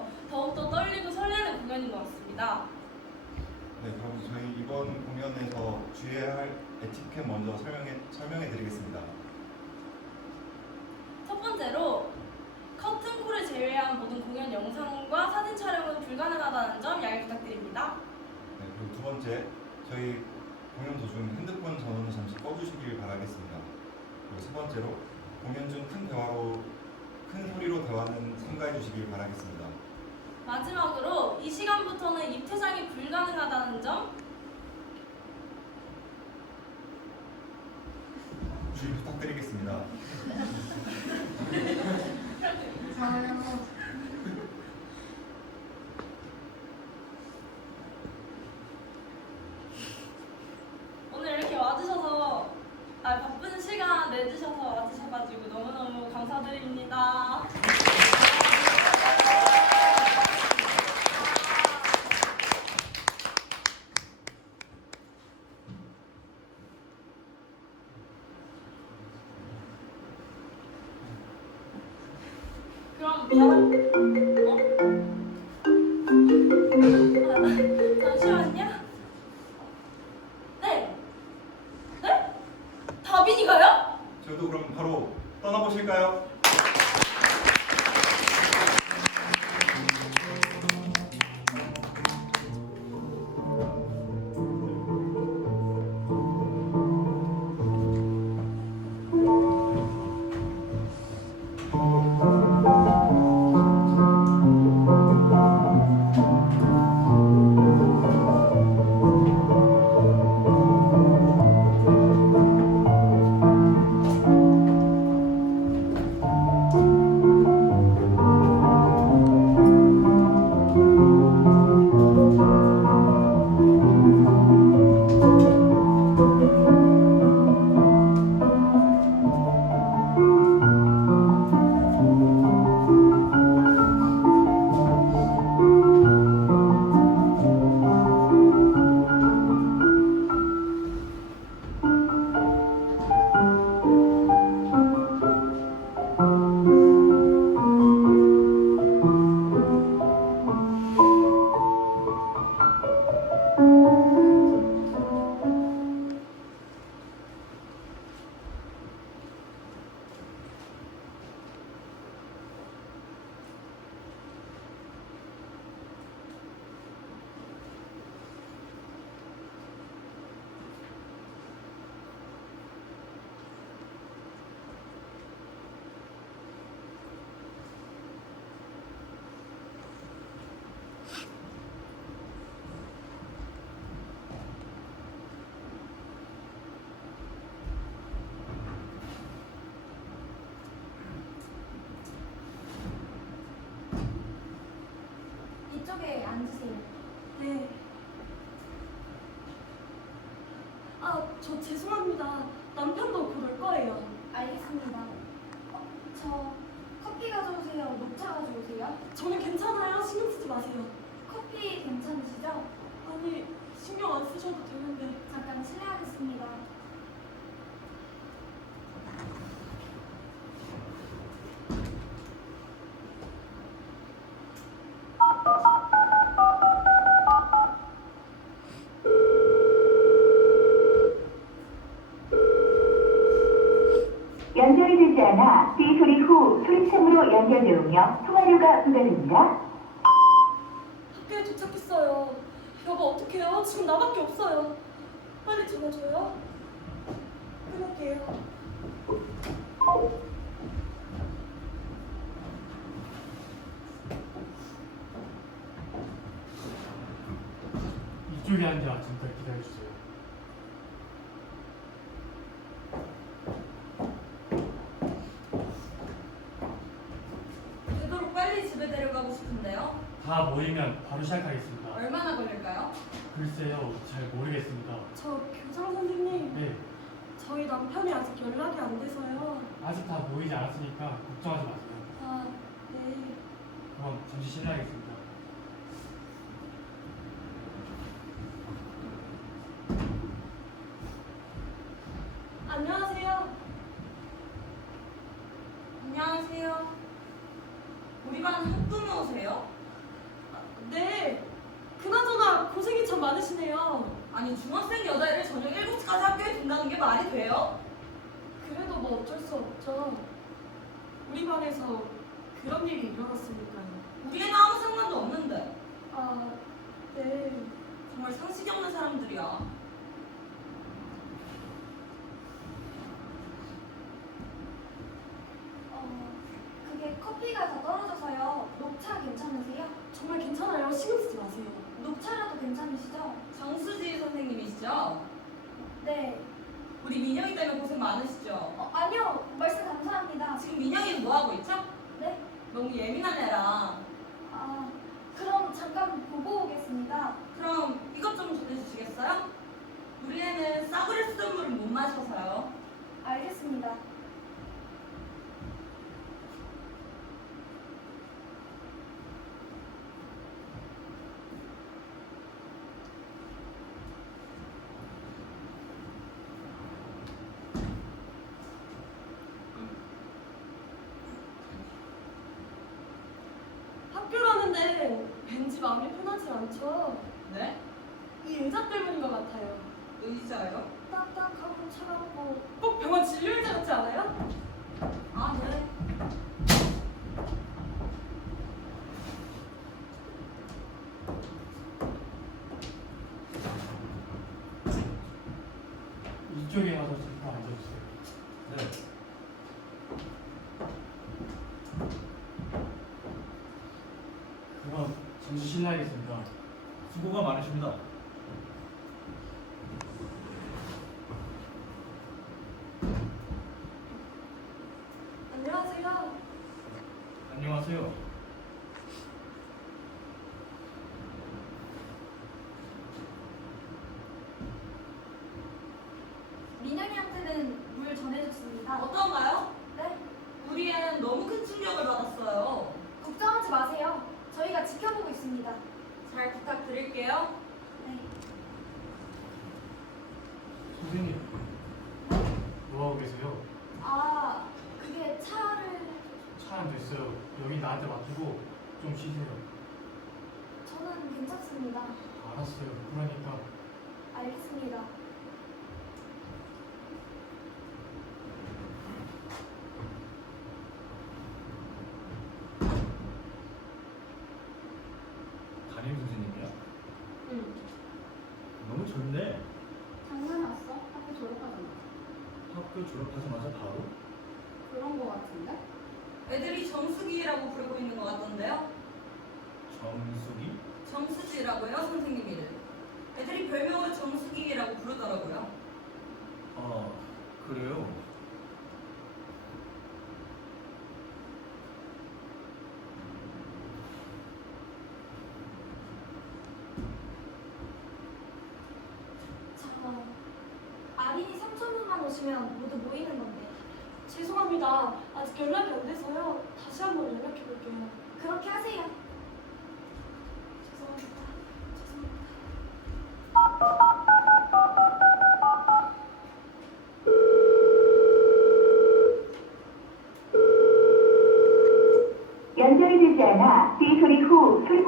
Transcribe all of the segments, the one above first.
같아서 더욱더 떨리고 설레는 공연인 것 같습니다. 네, 그럼 저희 이번 공연에서 주의해야 할 에티켓 먼저 설명해 드리겠습니다. 첫 번째로 커튼콜을 제외한 모든 공연 영상과 사진 촬영은 불가능하다는 점 양해 부탁드립니다. 네, 그리고 두 번째, 저희 공연 도중 핸드폰 전원을 잠시 꺼주시길 바라겠습니다. 그리고 세 번째로, 공연 중 큰 소리로 대화는 삼가해 주시길 바라겠습니다. 마지막으로 이 시간부터는 입퇴장이 불가능하다는 점 주의 부탁드리겠습니다. 오늘 이렇게 와주셔서 바쁜 시간 내주셔서 와주셔가지고 너무너무 감사드립니다. 그럼 잠시만요. 네? 네? 다빈이가요? 저희도 그럼 바로 떠나보실까요? 이쪽에 앉으세요. 네. 저 죄송합니다. 남편도 곧 올 거예요. 알겠습니다. 저 커피 가져오세요? 녹차 가져오세요? 저는 괜찮아요. 신경 쓰지 마세요. 커피 괜찮으시죠? 아니, 신경 안 쓰셔도 되는데. 잠깐 실례하겠습니다. 연결이 되지 않아 삐 소리 후 소리창으로 연결되으며 통화료가 부과됩니다. 학교에 도착했어요. 여보, 어떡해요? 지금 나밖에 없어요. 빨리 전화줘요. 끊을게요. 이쪽에 앉아 잠깐 기다려주세요. 되도록 빨리 집에 데려가고 싶은데요. 다 모이면 바로 시작하겠습니다. 얼마나 걸릴까요? 글쎄요, 잘 모르겠습니다. 저 교장 선생님, 네, 저희 남편이 아직 연락이 안 돼서요. 아직 다 모이지 않았으니까 걱정하지 마세요. 아, 네. 그럼 잠시 실례하겠습니다. 안녕하세요. 안녕하세요. 우리 반 학부모 오세요? 아니 중학생 여자애를 저녁 7시까지 학교에 둔다는 게 말이 돼요? 그래도 뭐 어쩔 수 없죠. 우리 반에서 그런 일이 일어났으니까요. 우리애는 아무 상관도 없는데. 아, 네. 정말 상식이 없는 사람들이야. 그게 커피가 다 떨어져서요. 녹차 괜찮으세요? 정말 괜찮아요. 신경 쓰지 마세요. 녹차라도 괜찮으시죠? 정수지 선생님이시죠? 네. 우리 민영이 때문에 고생 많으시죠? 아니요. 말씀 감사합니다. 지금 민영이는 뭐 하고 있죠? 네? 너무 예민한 애라. 아, 그럼 잠깐 보고 오겠습니다. 그럼 이것 좀 전해주시겠어요? 우리 애는 싸구려 쓰던 물을 못 마셔서요. 알겠습니다. 학교라는데 왠지 마음이 편하지 않죠? 네? 이 의자 때문인 것 같아요. 의자요? 딱딱하고 차갑고 꼭 병원 진료의자 같지 않아요? 아, 네. 이쪽에 가서 잠깐 앉아주세요. 네. 그럼 잠시 실례하겠습니다. 수고가 많으십니다. 안녕하세요. 안녕하세요. 민영이한테는 물 전해줬습니다. 어떤가요? 네? 우리 애는 너무 큰 충격을 받았어요. 걱정하지 마세요. 저희가 지켜보고 있습니다. 잘 부탁드릴게요. 네. 선생님, 뭐 하고 계세요? 아, 그게 차를... 차 안 됐어요. 여기 나한테 맡기고 좀 쉬세요. 저는 괜찮습니다. 알았어요. 그러니까 알겠습니다. 담임 선생님이야? 응. 너무 젊네. 장난 왔어? 학교 졸업하잖아. 학교 졸업하자마자 바로? 그런 거 같은데? 애들이 정수기라고 부르고 있는 것 같던데요? 정수기? 정수지라고요, 선생님이를. 애들이 별명으로 정수기라고 부르더라고요. 아, 그래요? 저 아린이 3천 분만 오시면 모두 모이는 건데 죄송합니다. 아직 연락이 안 돼서요. 다시 한번 연락해 볼게요. 그렇게 하세요. 죄송합니다. 죄송합니다. 연결이 되지 않아 삐 소리 후 소리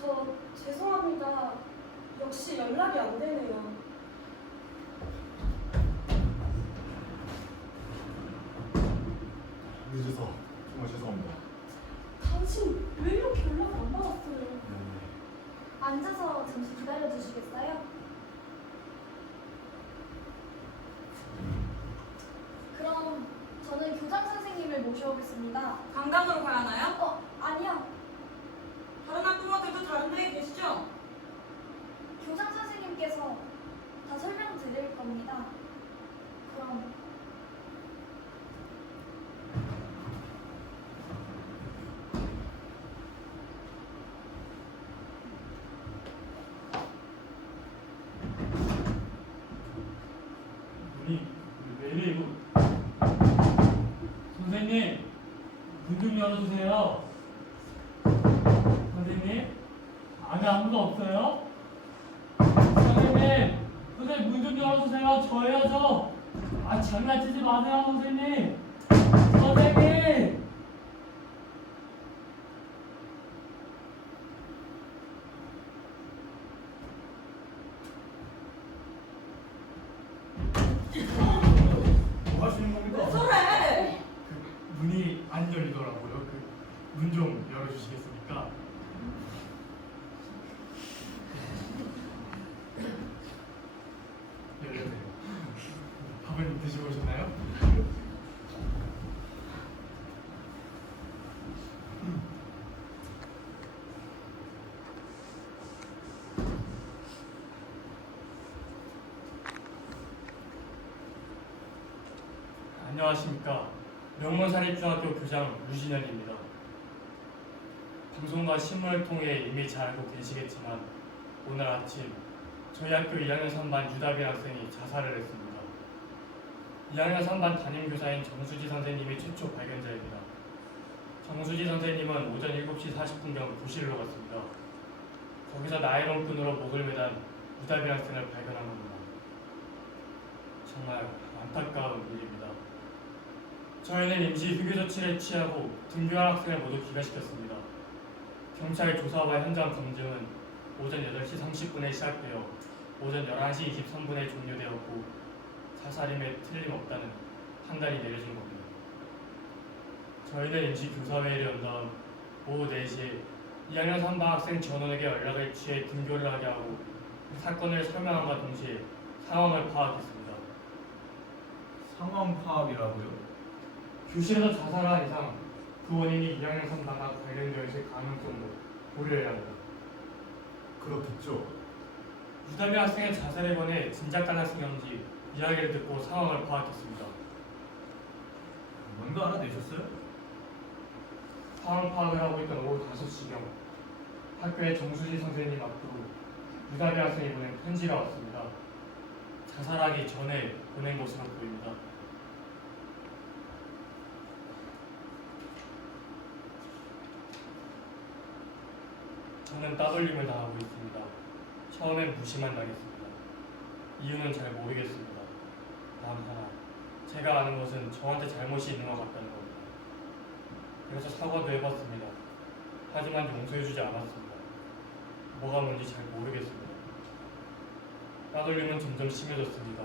저 죄송합니다. 역시 연락이 안 되네요. 늦어서 정말 죄송합니다. 당신 왜 이렇게 연락을 안 받았어요? 네. 앉아서 잠시 기다려 주시겠어요? 그럼 저는 교장 선생님을 모셔오겠습니다. 강당으로 가야 하나요? 아니요. 다른 학부모들도 다른 데에 계시죠? 교장 선생님께서 다 설명드릴 겁니다. 그럼 눈이 왜 이래 이거? 선생님, 문 좀 열어주세요. 선생님, 안에 아무도 없어요? 선생님 문 좀 열어주세요. 저예요 저. 아 장난치지 마세요 선생님. 선생님. 뭐 하시는 겁니까? 왜 저래? 그 문이 안 열리더라고요. 그 문 좀 열어주시겠습니까? 열렸네요. 밥은 드시고 오셨나요? 안녕하십니까. 명문사립중학교 교장 유진현입니다. 방송과 신문을 통해 이미 잘 알고 계시겠지만 오늘 아침 저희 학교 2학년 3반 유다빈 학생이 자살을 했습니다. 2학년 3반 담임교사인 정수지 선생님이 최초 발견자입니다. 정수지 선생님은 오전 7시 40분경 교실로 갔습니다. 거기서 나일론 끈으로 목을 매단 유다빈 학생을 발견한 겁니다. 정말 안타까운 일입니다. 저희는 임시 휴교 조치를 취하고 등교한 학생을 모두 귀가시켰습니다. 경찰 조사와 현장 검증은 오전 8시 30분에 시작되어 오전 11시 23분에 종료되었고 자살임에 틀림없다는 판단이 내려진 겁니다. 저희는 임시 교사회의를 연 다음 오후 4시에 2학년 3반 학생 전원에게 연락을 취해 등교를 하게 하고 사건을 설명함과 동시에 상황을 파악했습니다. 상황 파악이라고요? 교실에서 자살한 이상 그 원인이 2학년 3반과 관련되어 있을 가능성도 고려해야 합니다. 그렇겠죠. 유다빈 학생의 자살에 관해 진작 가능성인지 이야기를 듣고 상황을 파악했습니다. 뭔가 하나 내셨어요? 상황 파악을 하고 있던 오후 5시경 학교의 정수지 선생님 앞으로 유다빈 학생이 보낸 편지가 왔습니다. 자살하기 전에 보낸 것으로 보입니다. 저는 따돌림을 당하고 있습니다. 처음엔 무시만 당했습니다. 이유는 잘 모르겠습니다. 다음 하나, 제가 아는 것은 저한테 잘못이 있는 것 같다는 겁니다. 그래서 사과도 해봤습니다. 하지만 용서해주지 않았습니다. 뭐가 뭔지 잘 모르겠습니다. 따돌림은 점점 심해졌습니다.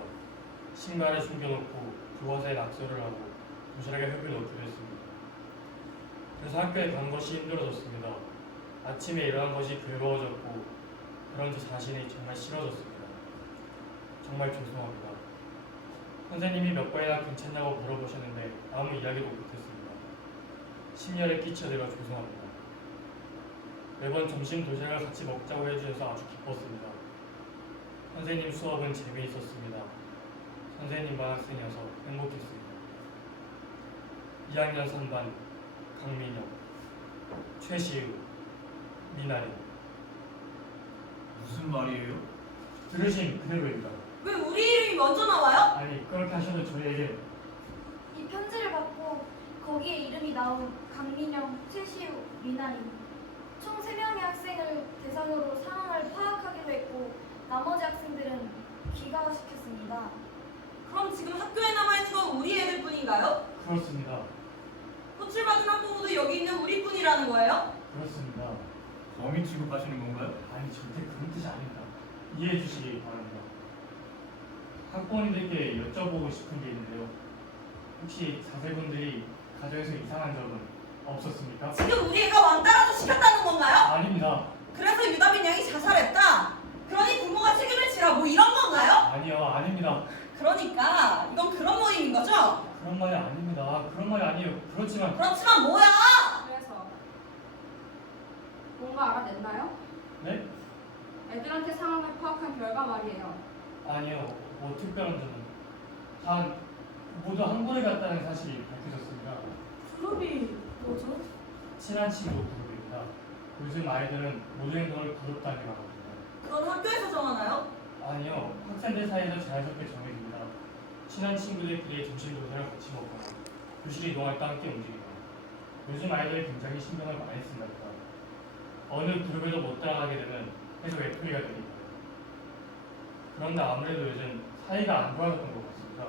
신발을 숨겨놓고 교과서에 낙서를 하고 도시락에 흙을 넣기도 했습니다. 그래서 학교에 가는 것이 힘들어졌습니다. 아침에 일어난 것이 괴로워졌고 그런 저 자신이 정말 싫어졌습니다. 정말 죄송합니다. 선생님이 몇 번이나 괜찮냐고 물어보셨는데 아무 이야기도 못했습니다. 심려를 끼쳐드려 죄송합니다. 매번 점심 도시락을 같이 먹자고 해주셔서 아주 기뻤습니다. 선생님 수업은 재미있었습니다. 선생님 반 학생이어서 행복했습니다. 2학년 3반 강민영, 최시우, 미나리. 무슨 말이에요? 들으신 그대로입니다. 왜 우리 이름이 먼저 나와요? 아니 그렇게 하셔도 저희에게 이 편지를 받고 거기에 이름이 나온 강민영, 최시우, 미나리 총 3명의 학생을 대상으로 상황을 파악하기로 했고 나머지 학생들은 귀가시켰습니다. 그럼 지금 학교에 남아있는 건 우리 애들뿐인가요? 그렇습니다. 호출받은 학부모도 여기 있는 우리뿐이라는 거예요? 그렇습니다. 범인 취급하시는 건가요? 아니 절대 그런 뜻이 아닙니다. 이해해 주시기 바랍니다. 학부모님들께 여쭤보고 싶은 게 있는데요. 혹시 자제분들이 가정에서 이상한 적은 없었습니까? 지금 우리 애가 왕따라도 시켰다는 건가요? 아닙니다. 그래서 유다빈 양이 자살했다. 그러니 부모가 책임을 지라 뭐 이런 건가요? 아니요, 아닙니다. 그러니까 이건 그런 모임인 거죠? 그런 말이 아닙니다. 그런 말이 아니에요. 그렇지만 그렇지만 뭐야? 그래서 뭔가 알아냈나요? 네? 애들한테 상황을 파악한 결과 말이에요. 아니요. 뭐 특별한 점은 단 모두 한국에 갔다는 사실이 밝혀졌습니다. 그룹이 뭐죠? 친한 친구 그룹입니다. 요즘 아이들은 모든 행동을 그룹단위로 하거든요. 그건 학교에서 정하나요? 아니요. 학생들 사이에서 자연스럽게 정해집니다. 친한 친구들끼리 점심 도시락을 같이 먹거나 교실 이동할 때 함께 움직이거나 요즘 아이들이 굉장히 신경을 많이 쓴답니다. 어느 그룹에도 못 따라가게 되면 계속 외톨이가 됩니다. 그런데 아무래도 요즘 사이가 안 좋아졌던 것 같습니다.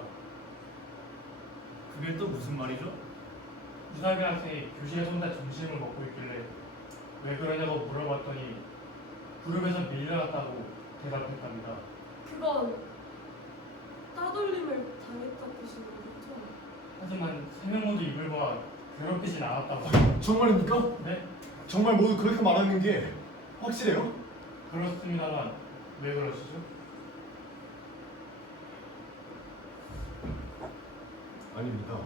그게 또 무슨 말이죠? 유사빈 학생이 교실에서 혼자 점심을 먹고 있길래 왜 그러냐고 물어봤더니 그룹에서 밀려났다고 대답했답니다. 그건 따돌림을 계신 거겠죠? 하지만 3명 모두 이불과 괴롭히진 않았다고. 정말입니까? 네? 정말 모두 그렇게 말하는 게 확실해요? 그렇습니다만 왜 그러시죠? 아닙니다.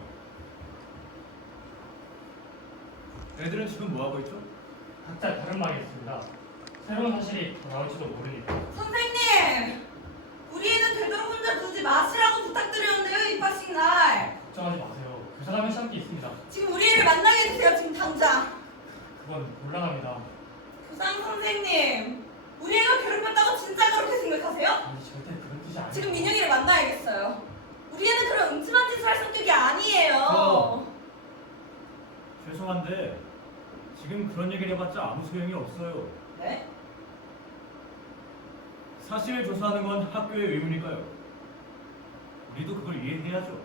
애들은 지금 뭐 하고 있죠? 각자 다른 방에 있습니다. 새로운 사실이 더 나올지도 모르니까. 선생님! 우리 애는 되도록 혼자 두지 마시라고 부탁드렸는데요, 입학식 날. 걱정하지 마세요. 교사가 시험기 있습니다. 지금 우리 애를 만나게 해주세요, 지금 당장. 그건 곤란합니다. 교장 선생님, 우리 애가 괴롭혔다고 진짜 그렇게 생각하세요? 아니 절대 그런 뜻이 아니에요. 지금 민영이를 만나야겠어요. 우리 애는 그런 음침한 짓을 할 성격이 아니에요. 죄송한데 지금 그런 얘기를 해봤자 아무 소용이 없어요. 네? 사실을 조사하는 건 학교의 의무니까요. 우리도 그걸 이해해야죠.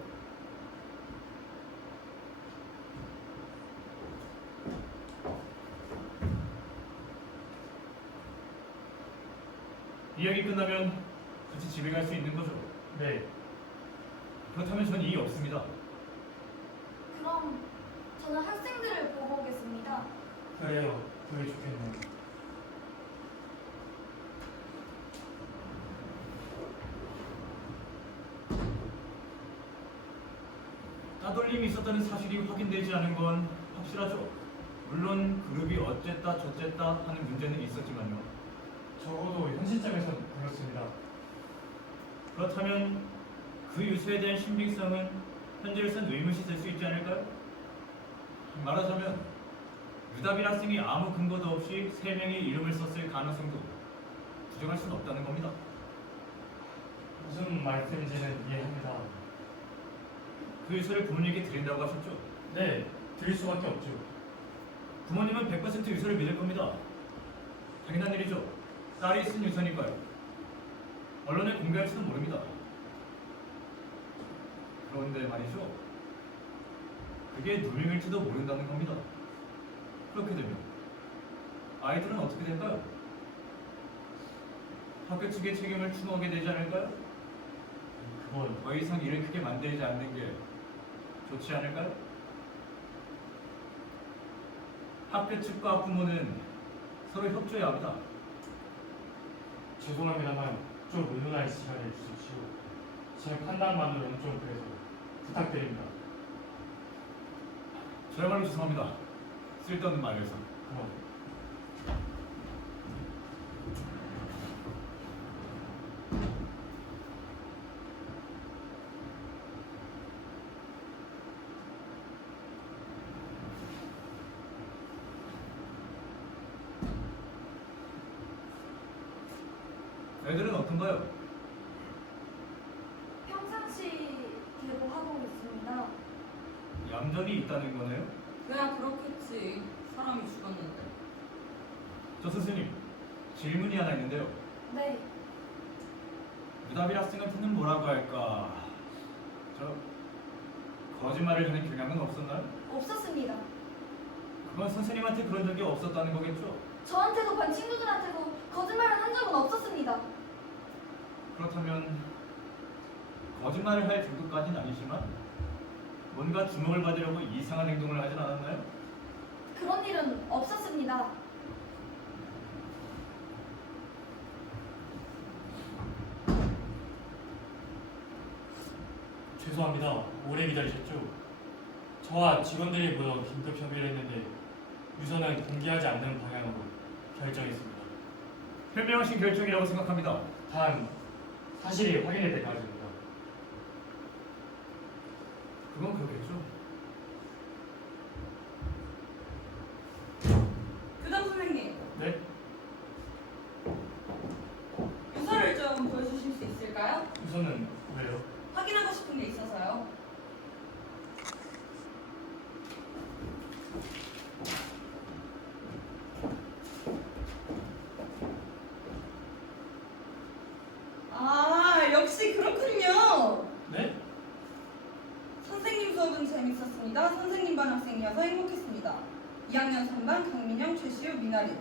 이야기 끝나면 같이 집에 갈 수 있는 거죠. 네. 그렇다면 전 이의 없습니다. 그럼 저는 학생들을 보고 오겠습니다. 그래요. 그게 좋겠네요. 따돌림이 있었다는 사실이 확인되지 않은 건 확실하죠. 물론 그룹이 어쨌다 저쨌다 하는 문제는 있었지만요. 적어도 현 시점에선 그렇습니다. 그렇다면 그 유서에 대한 신빙성은 현재로선 의문시 될 수 있지 않을까요? 말하자면 유다빌 학생이 아무 근거도 없이 3명의 이름을 썼을 가능성도 부정할 수는 없다는 겁니다. 무슨 말씀인지는 이해합니다. 그 유서를 부모님께 드린다고 하셨죠? 네, 드릴 수밖에 없죠. 부모님은 100% 유서를 믿을 겁니다. 당연한 일이죠. 딸이 쓴 유서니까요. 언론에 공개할지도 모릅니다. 그런데 말이죠. 그게 누명일지도 모른다는 겁니다. 그렇게 되면 아이들은 어떻게 될까요? 학교 측의 책임을 추모하게 되지 않을까요? 그건 더 이상 일을 크게 만들지 않는 게 좋지 않을까요? 학교 측과 부모는 서로 협조해야 합니다. 죄송합니다만 좀 의논할 시간을 주십시오. 제 판단만으로는 좀 그래서 부탁드립니다. 저야말로 죄송합니다. 쓸데없는 말을 해서. 그럼. 애들은 어떤가요? 평상시 계보하고 있습니다. 얌전히 있다는 거네요? 그냥 그렇겠지. 사람이 죽었는데. 저 선생님, 질문이 하나 있는데요. 네, 유다빌 학생한테는 뭐라고 할까? 저 거짓말을 하는 경향은 없었나요? 없었습니다. 그건 선생님한테 그런 적이 없었다는 거겠죠? 저한테도 반 친구들한테도 거짓말을 한 적은 없었습니다. 그렇다면 거짓말을 할 정도까지는 아니지만 뭔가 주목을 받으려고 이상한 행동을 하진 않았나요? 그런 일은 없었습니다. 죄송합니다. 오래 기다리셨죠? 저와 직원들이 모여 긴급 협의를 했는데 유서는 공개하지 않는 방향으로 결정했습니다. 현명하신 결정이라고 생각합니다. 단 사실이 확인될 때까지입니다. 그건 그렇겠죠. 교장 선생님, 네? 유서를 좀 보여주실 수 있을까요? 유서는 왜요? 확인하고 싶은 게 있어서요. 아, 역시 그렇군요. 네? 선생님 수업은 재밌었습니다. 선생님 반 학생이어서 행복했습니다. 2학년 3반 강민영, 최시우, 미나리.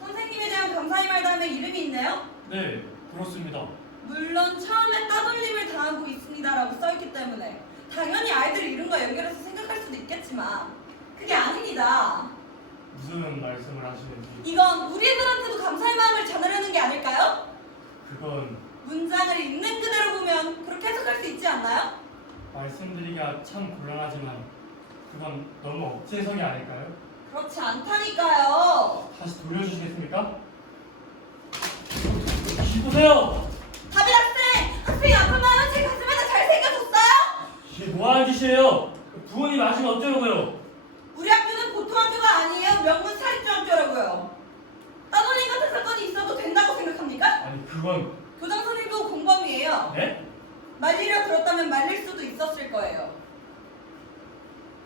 선생님에 대한 감사의 말 다음에 이름이 있네요. 네, 그렇습니다. 물론 처음에 따돌림을 당하고 있습니다라고 써있기 때문에 당연히 아이들 이름과 연결해서 생각할 수도 있겠지만 그게 아닙니다. 무슨 말씀을 하시는지 이건 우리 애들한테도 감사의 마음을 전하려는 게 아닐까요? 그건 문장을 있는 그대로 보면 그렇게 해석할 수 있지 않나요? 말씀드리기가 참 곤란하지만 그건 너무 억지 해석이 아닐까요? 그렇지 않다니까요. 다시 돌려주시겠습니까? 보세요! 다빈 학생이 아플 마음은 제 가슴에다 잘생겨졌어요? 이게 뭐하는 짓이에요? 부모님 아시면 어쩌려고요? 우리 학교는 보통 학교가 아니에요. 명문 사립중학교라고요. 따돌림 같은 사건이 있어도 된다고 생각합니까? 아니 그건 교장 선생님도 공범이에요. 네? 말리려 들었다면 말릴 수도 있었을 거예요.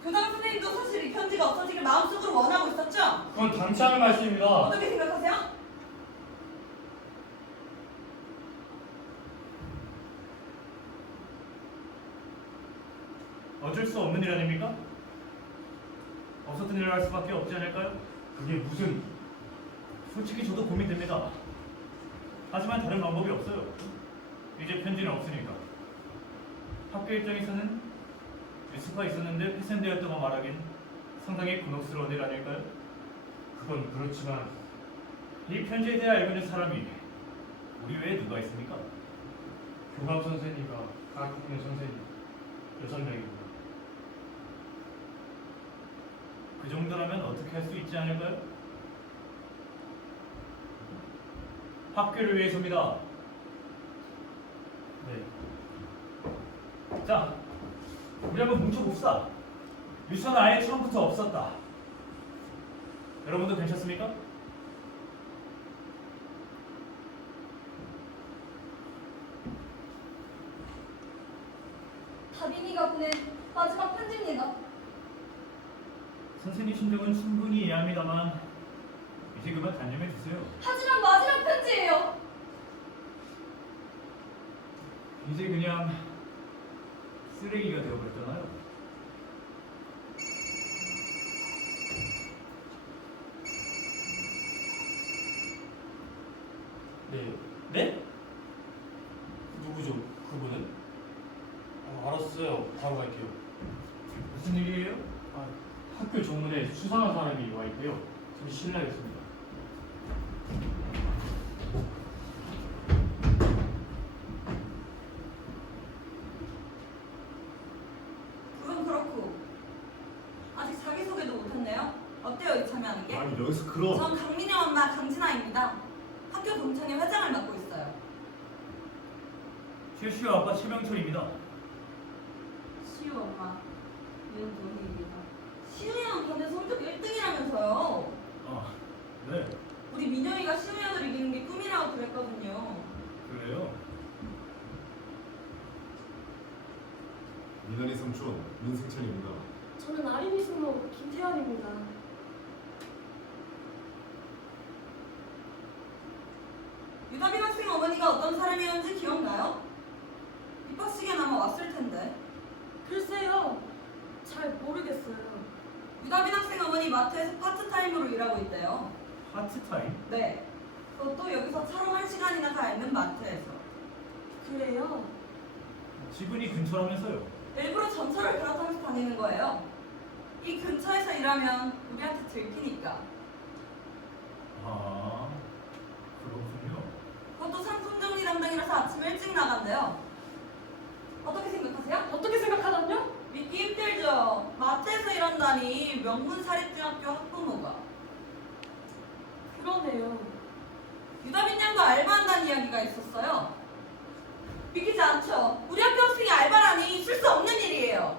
교장 선생님도 사실 이 편지가 없어지길 마음속으로 원하고 있었죠? 그건 당치 않은 말씀입니다. 어떻게 생각하세요? 어쩔 수 없는 일 아닙니까? 없었던 일을 할 수밖에 없지 않을까요? 그게 무슨 솔직히 저도 고민됩니다. 하지만 다른 방법이 없어요. 이제 편지는 없으니까. 학교 입장에서는 뉴스가 있었는데 훼손되었다고 말하긴 상당히 곤혹스러운 일 아닐까요? 그건 그렇지만 이 편지에 대해 알고 있는 사람이 우리 외에 누가 있습니까? 교감 선생님과 과학학년 선생님 6명입니다. 그 정도라면 어떻게 할 수 있지 않을까요? 학교를 위해서입니다. 네. 자, 우리 한번 뭉쳐봅시다. 유치원은 아예 처음부터 없었다. 여러분도 괜찮습니까? 다빈이가 보낸 마지막 편지입니다. 선생님 심정은 충분히 이해합니다만 이제 그만 단념해 주세요. 하지만 마지막 편지예요. 이제 그냥 쓰레기가 되어버렸잖아요. 네. 네? 누구죠? 그분은? 알았어요. 바로 갈게요. 무슨 일이에요? 학교 정문에 수상한 사람이 와 있고요. 잠시 실례하겠습니다. 그건 그렇고 아직 자기소개도 못했네요. 어때요 이참여하는 게? 아니 여기서 그럼 전 강민영 엄마 강진아입니다. 학교 동창회 회장을 맡고 있어요. 최시호 아빠 최명철입니다. 시우 엄마 윤도희입니다. 시우양 반대 성적 1등이라면서요. 아, 네, 우리 민영이가 시우양을 이기는 게 꿈이라고 그랬거든요. 그래요? 민환이 삼촌 민승찬입니다. 저는 아린이 숙모 김태현입니다. 유다빈 학생 어머니가 어떤 사람이었는지 기억나요? 입학식에 아마 왔을 텐데. 글쎄요, 잘 모르겠어요. 유다빈 학생 어머니 마트에서 파트타임으로 일하고 있대요. 파트타임? 네. 그것도 여기서 차로 1시간이나 가 있는 마트에서. 그래요? 지분이 근처라면서요. 일부러 전철을 갈아타면서 다니는 거예요. 이 근처에서 일하면 우리한테 들키니까. 아, 그렇군요. 그것도 상품 정리 담당이라서 아침 일찍 나간대요. 어떻게 생각하세요? 어떻게 생각하던요? 믿기 힘들죠. 마트에서 일한다니 명문 사립중학교 학부모가. 그러네요. 유다빈 양도 알바한다는 이야기가 있었어요. 믿기지 않죠? 우리 학교 학생이 알바라니 있을 수 없는 일이에요.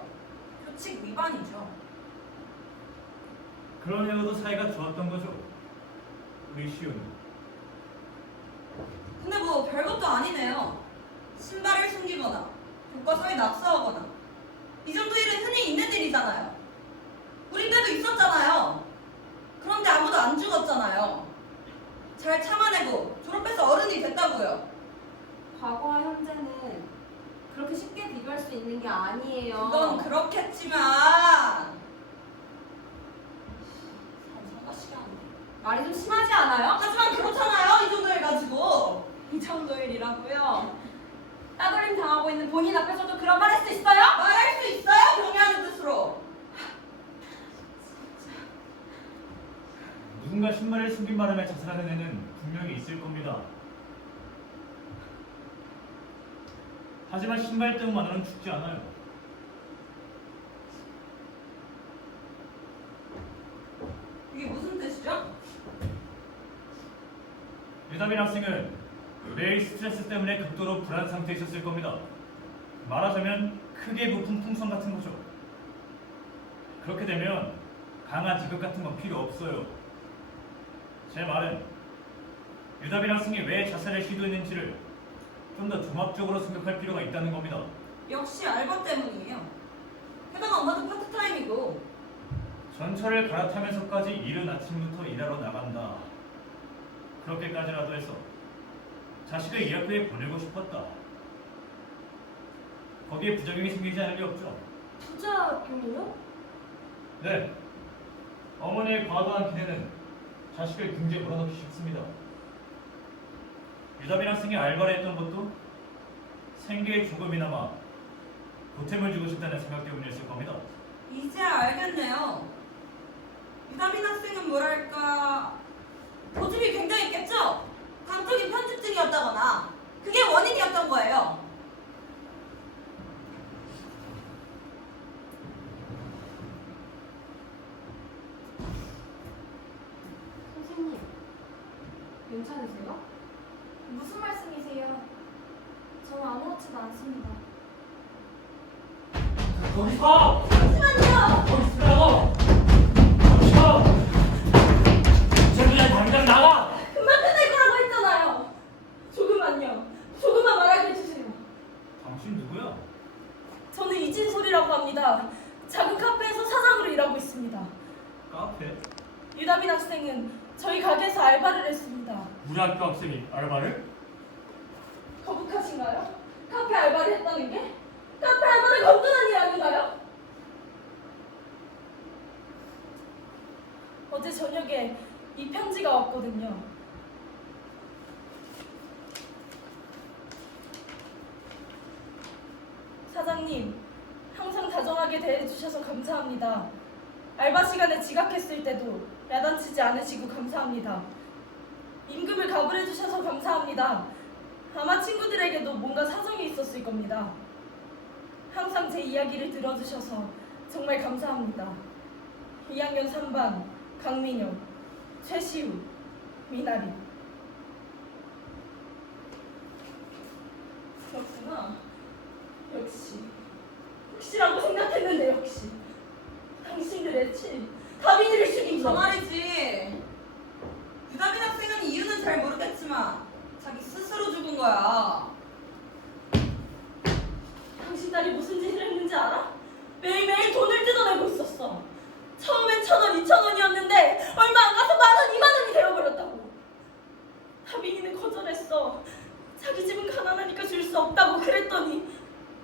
규칙 위반이죠. 그런 애와도 사이가 좋았던 거죠. 우리 시우는. 근데 뭐 별것도 아니네요. 신발을 숨기거나 교과서에 낙서하거나 이 정도 일은 흔히 있는 일이잖아요. 우리 때도 있었잖아요. 그런데 아무도 안 죽었잖아요. 잘 참아내고 졸업해서 어른이 됐다고요. 과거와 현재는 그렇게 쉽게 비교할 수 있는 게 아니에요. 그건 그렇겠지만 상가시게 하네. 말이 좀 심하지 않아요? 하지만 그렇잖아요. 이 정도 일 가지고 이 정도 일이라고요. 따돌림 당하고 있는 본인 앞에서도 그런 말 할 수 있어요? 말할 수 있어요? 경의하는 뜻으로. 누군가 신발을 숨긴 바람에 자살하는 애는 분명히 있을 겁니다. 하지만 신발 때문만으로는 죽지 않아요. 이게 무슨 뜻이죠? 유다빈 학생은 매일 스트레스 때문에 극도로 불안 상태에 있었을 겁니다. 말하자면 크게 부푼 풍선 같은 거죠. 그렇게 되면 강한 자극 같은 건 필요 없어요. 제 말은 유다빈 학생이 왜 자살을 시도했는지를 좀 더 종합적으로 생각할 필요가 있다는 겁니다. 역시 알바 때문이에요. 게다가 엄마도 파트타임이고. 전철을 갈아타면서까지 이른 아침부터 일하러 나간다. 그렇게까지라도 해서 자식을 이 학교에 보내고 싶었다. 거기에 부작용이 생기지 않을 리 없죠. 부작용이요? 네. 어머니의 과도한 기대는 자식을 궁지에 몰아넣기 쉽습니다. 유다빈 학생이 알바를 했던 것도 생계에 조금이나마 보탬을 주고 싶다는 생각 때문이었을 겁니다. 이제야 알겠네요. 유다빈 학생은 뭐랄까 고집이 굉장히 있겠죠? 강적인 편집증이었다거나 그게 원인이었던 거예요. 선생님, 괜찮으세요? 무슨 말씀이세요? 저는 아무렇지도 않습니다. 거기서! 잠시만요! 거기서라고! 거기서! 저 그냥 당장 나가! 금방 끝날 거라고 했잖아요. 조금만요. 조금만 말하게 해주세요. 당신 누구야? 저는 이진솔이라고 합니다. 작은 카페에서 사장으로 일하고 있습니다. 카페? 유다빈 학생은 저희 가게에서 알바를 했습니다. 우리 학교 학생이 알바를? 거북하신가요? 카페 알바를 했다는 게? 카페 알바는 건전한 일 아닌가요? 어제 저녁에 이 편지가 왔거든요. 사장님, 항상 다정하게 대해주셔서 감사합니다. 알바 시간에 지각했을 때도 야단치지 않으시고 감사합니다. 임금을 가불해주셔서 감사합니다. 아마 친구들에게도 뭔가 사정이 있었을 겁니다. 항상 제 이야기를 들어주셔서 정말 감사합니다. 2학년 3반 강민영, 최시우, 미나리. 그렇구나. 역시. 혹시라고 생각했는데 역시. 당신들의 치, 다빈이를 죽인 저 거. 말이지. 유다빈 학생은 이유는 잘 모르겠지만 자기 스스로 죽은 거야. 당신 딸이 무슨 짓을 했는지 알아? 매일매일 돈을 뜯어내고 있었어. 처음엔 1,000원, 2,000원이었는데 얼마 안 가서 10,000원, 20,000원이 되어버렸다고. 다빈이는 거절했어. 자기 집은 가난하니까 줄 수 없다고 그랬더니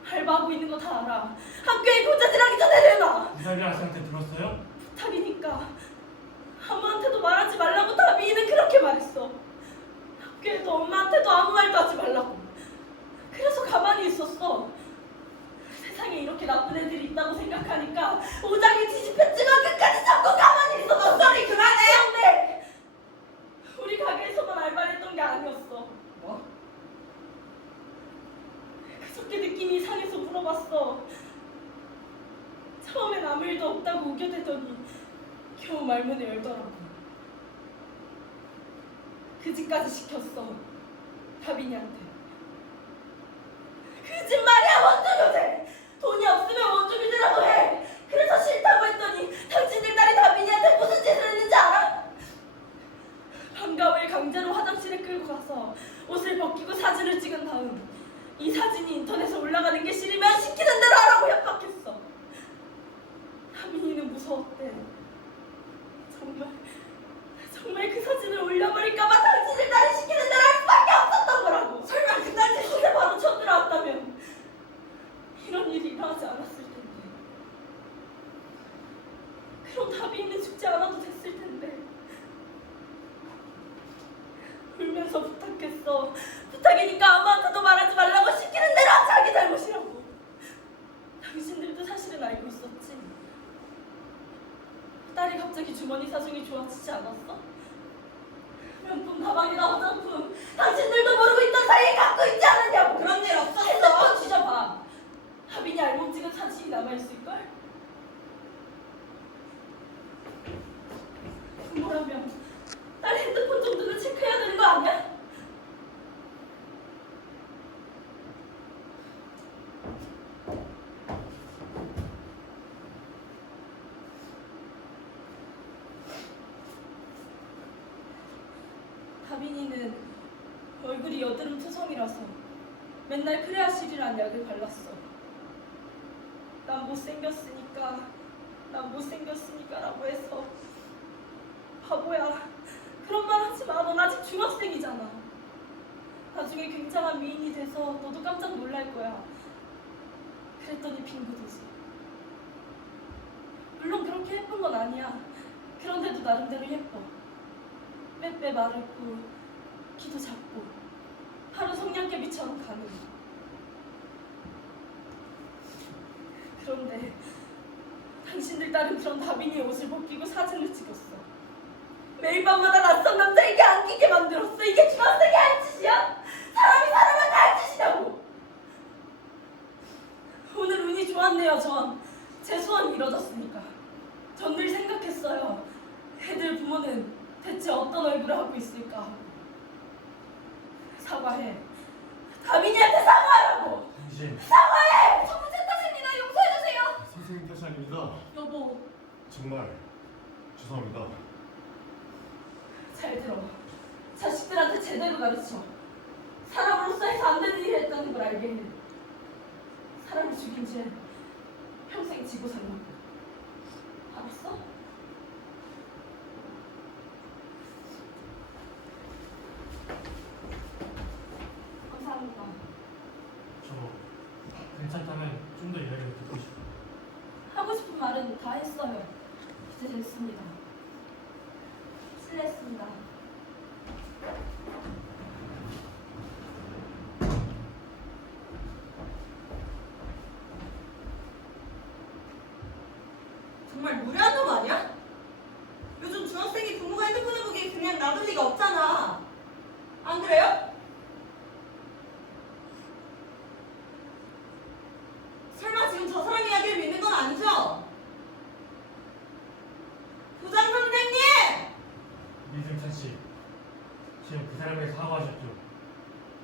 알바하고 있는 거 다 알아. 학교에 고자질하기 전에 내놔. 유다빈 학생한테 들었어요? 부탁이니까 아무한테도 말하지 말라고 다빈이는 그렇게 말했어. 학교에도 엄마한테도 아무 말도 하지 말라고. 그래서 가만히 있었어. 세상에 이렇게 나쁜 애들이 있다고 생각하니까 오장이 뒤집혔지만 끝까지 참고 가만히 있었어. 소리 그만해! 근데 우리 가게에서만 알바를 했던 게 아니었어. 뭐? 그저께 느낌이 이상해서 물어봤어. 처음엔 아무 일도 없다고 우겨대더니 겨우 말문을 열더라고. 그 집까지 시켰어. 다빈이한테. 거짓말이야, 원주교제! 돈이 없으면 원주교제라도 해! 그래서 싫다고 했더니 당신들 딸이 다빈이한테 무슨 짓을 했는지 알아? 방과 후에 강제로 화장실에 끌고 가서 옷을 벗기고 사진을 찍은 다음 이 사진이 인터넷에 올라가는 게 싫으면 시키는 대로 하라고 협박했어. 다빈이는 무서웠대. 정말 그 사진을 올려버릴까봐 당신들 딸이 시키는 대로 할 수밖에 없었던 거라고. 설마 그날 짓에 바로 쳐들어왔다면 이런 일이 일어나지 않았을 텐데. 그럼 다빈이는 죽지 않아도 됐을 텐데. 울면서 부탁했어. 부탁이니까 아무한테도 말하지 말라고 시키는 대로 잘못이라고. 당신들도 사실은 알고 있었지. 딸이 갑자기 주머니 사정이 좋아지지 않았어? 명품 가방이나 화장품 당신들도 모르고 있던 사이에 갖고 있지 않았냐고. 그런 일 없었어. 핸드폰 뒤져봐. 하빈이 앨범 찍은 사진이 남아있을걸? 뭐라면 딸 핸드폰 정도는 체크해야 되는 거 아니야? 다빈이는 얼굴이 여드름 투성이라서 맨날 크레아실이란 약을 발랐어. 난 못생겼으니까라고 해서 바보야. 그런 말 하지 마. 넌 아직 중학생이잖아. 나중에 굉장한 미인이 돼서 너도 깜짝 놀랄 거야. 그랬더니 빙구도지. 물론 그렇게 예쁜 건 아니야. 그런데도 나름대로 예뻐. 빼빼 마르고 키도 작고 하루 성냥개비처럼 가는. 그런데 당신들 딸은 그런 다빈이의 옷을 벗기고 사진을 찍었어. 매일 밤마다 낯선 남자에게 안기게 만들었어. 이게 중학생이 할 짓이야? 사람이 사람한테 할 짓이냐고. 오늘 운이 좋았네요. 제 소원이 이뤄졌으니까. 전 늘 생각했어요. 애들 부모는 대체 어떤 얼굴을 하고 있을까 하고. 사과해. 다빈이한테 사과하라고. 당신 사과해. 정말 제 탓입니다. 용서해주세요. 선생님 탓이 아닙니다. 여보, 정말 죄송합니다. 잘 들어. 자식들한테 제대로 가르쳐. 사람으로서 해서 안 되는 일을 했다는 걸 알게 해. 사람을 죽인 죄 평생 지고 살라고. 알았어? 감사합니다. 저 괜찮다면 좀 더 이야기를 듣고 싶어요. 하고 싶은 말은 다 했어요. 이제 됐습니다. 실례했습니다. 정말 무례한 놈 아니야? 요즘 중학생이 부모가 핸드폰을 보기에 그냥 놔둘 리가 없잖아. 안 그래요? 설마 지금 저 사람 이야기를 믿는 건 아니죠? 부장 선생님! 이승찬 씨, 지금 그 사람에게 사과하셨죠?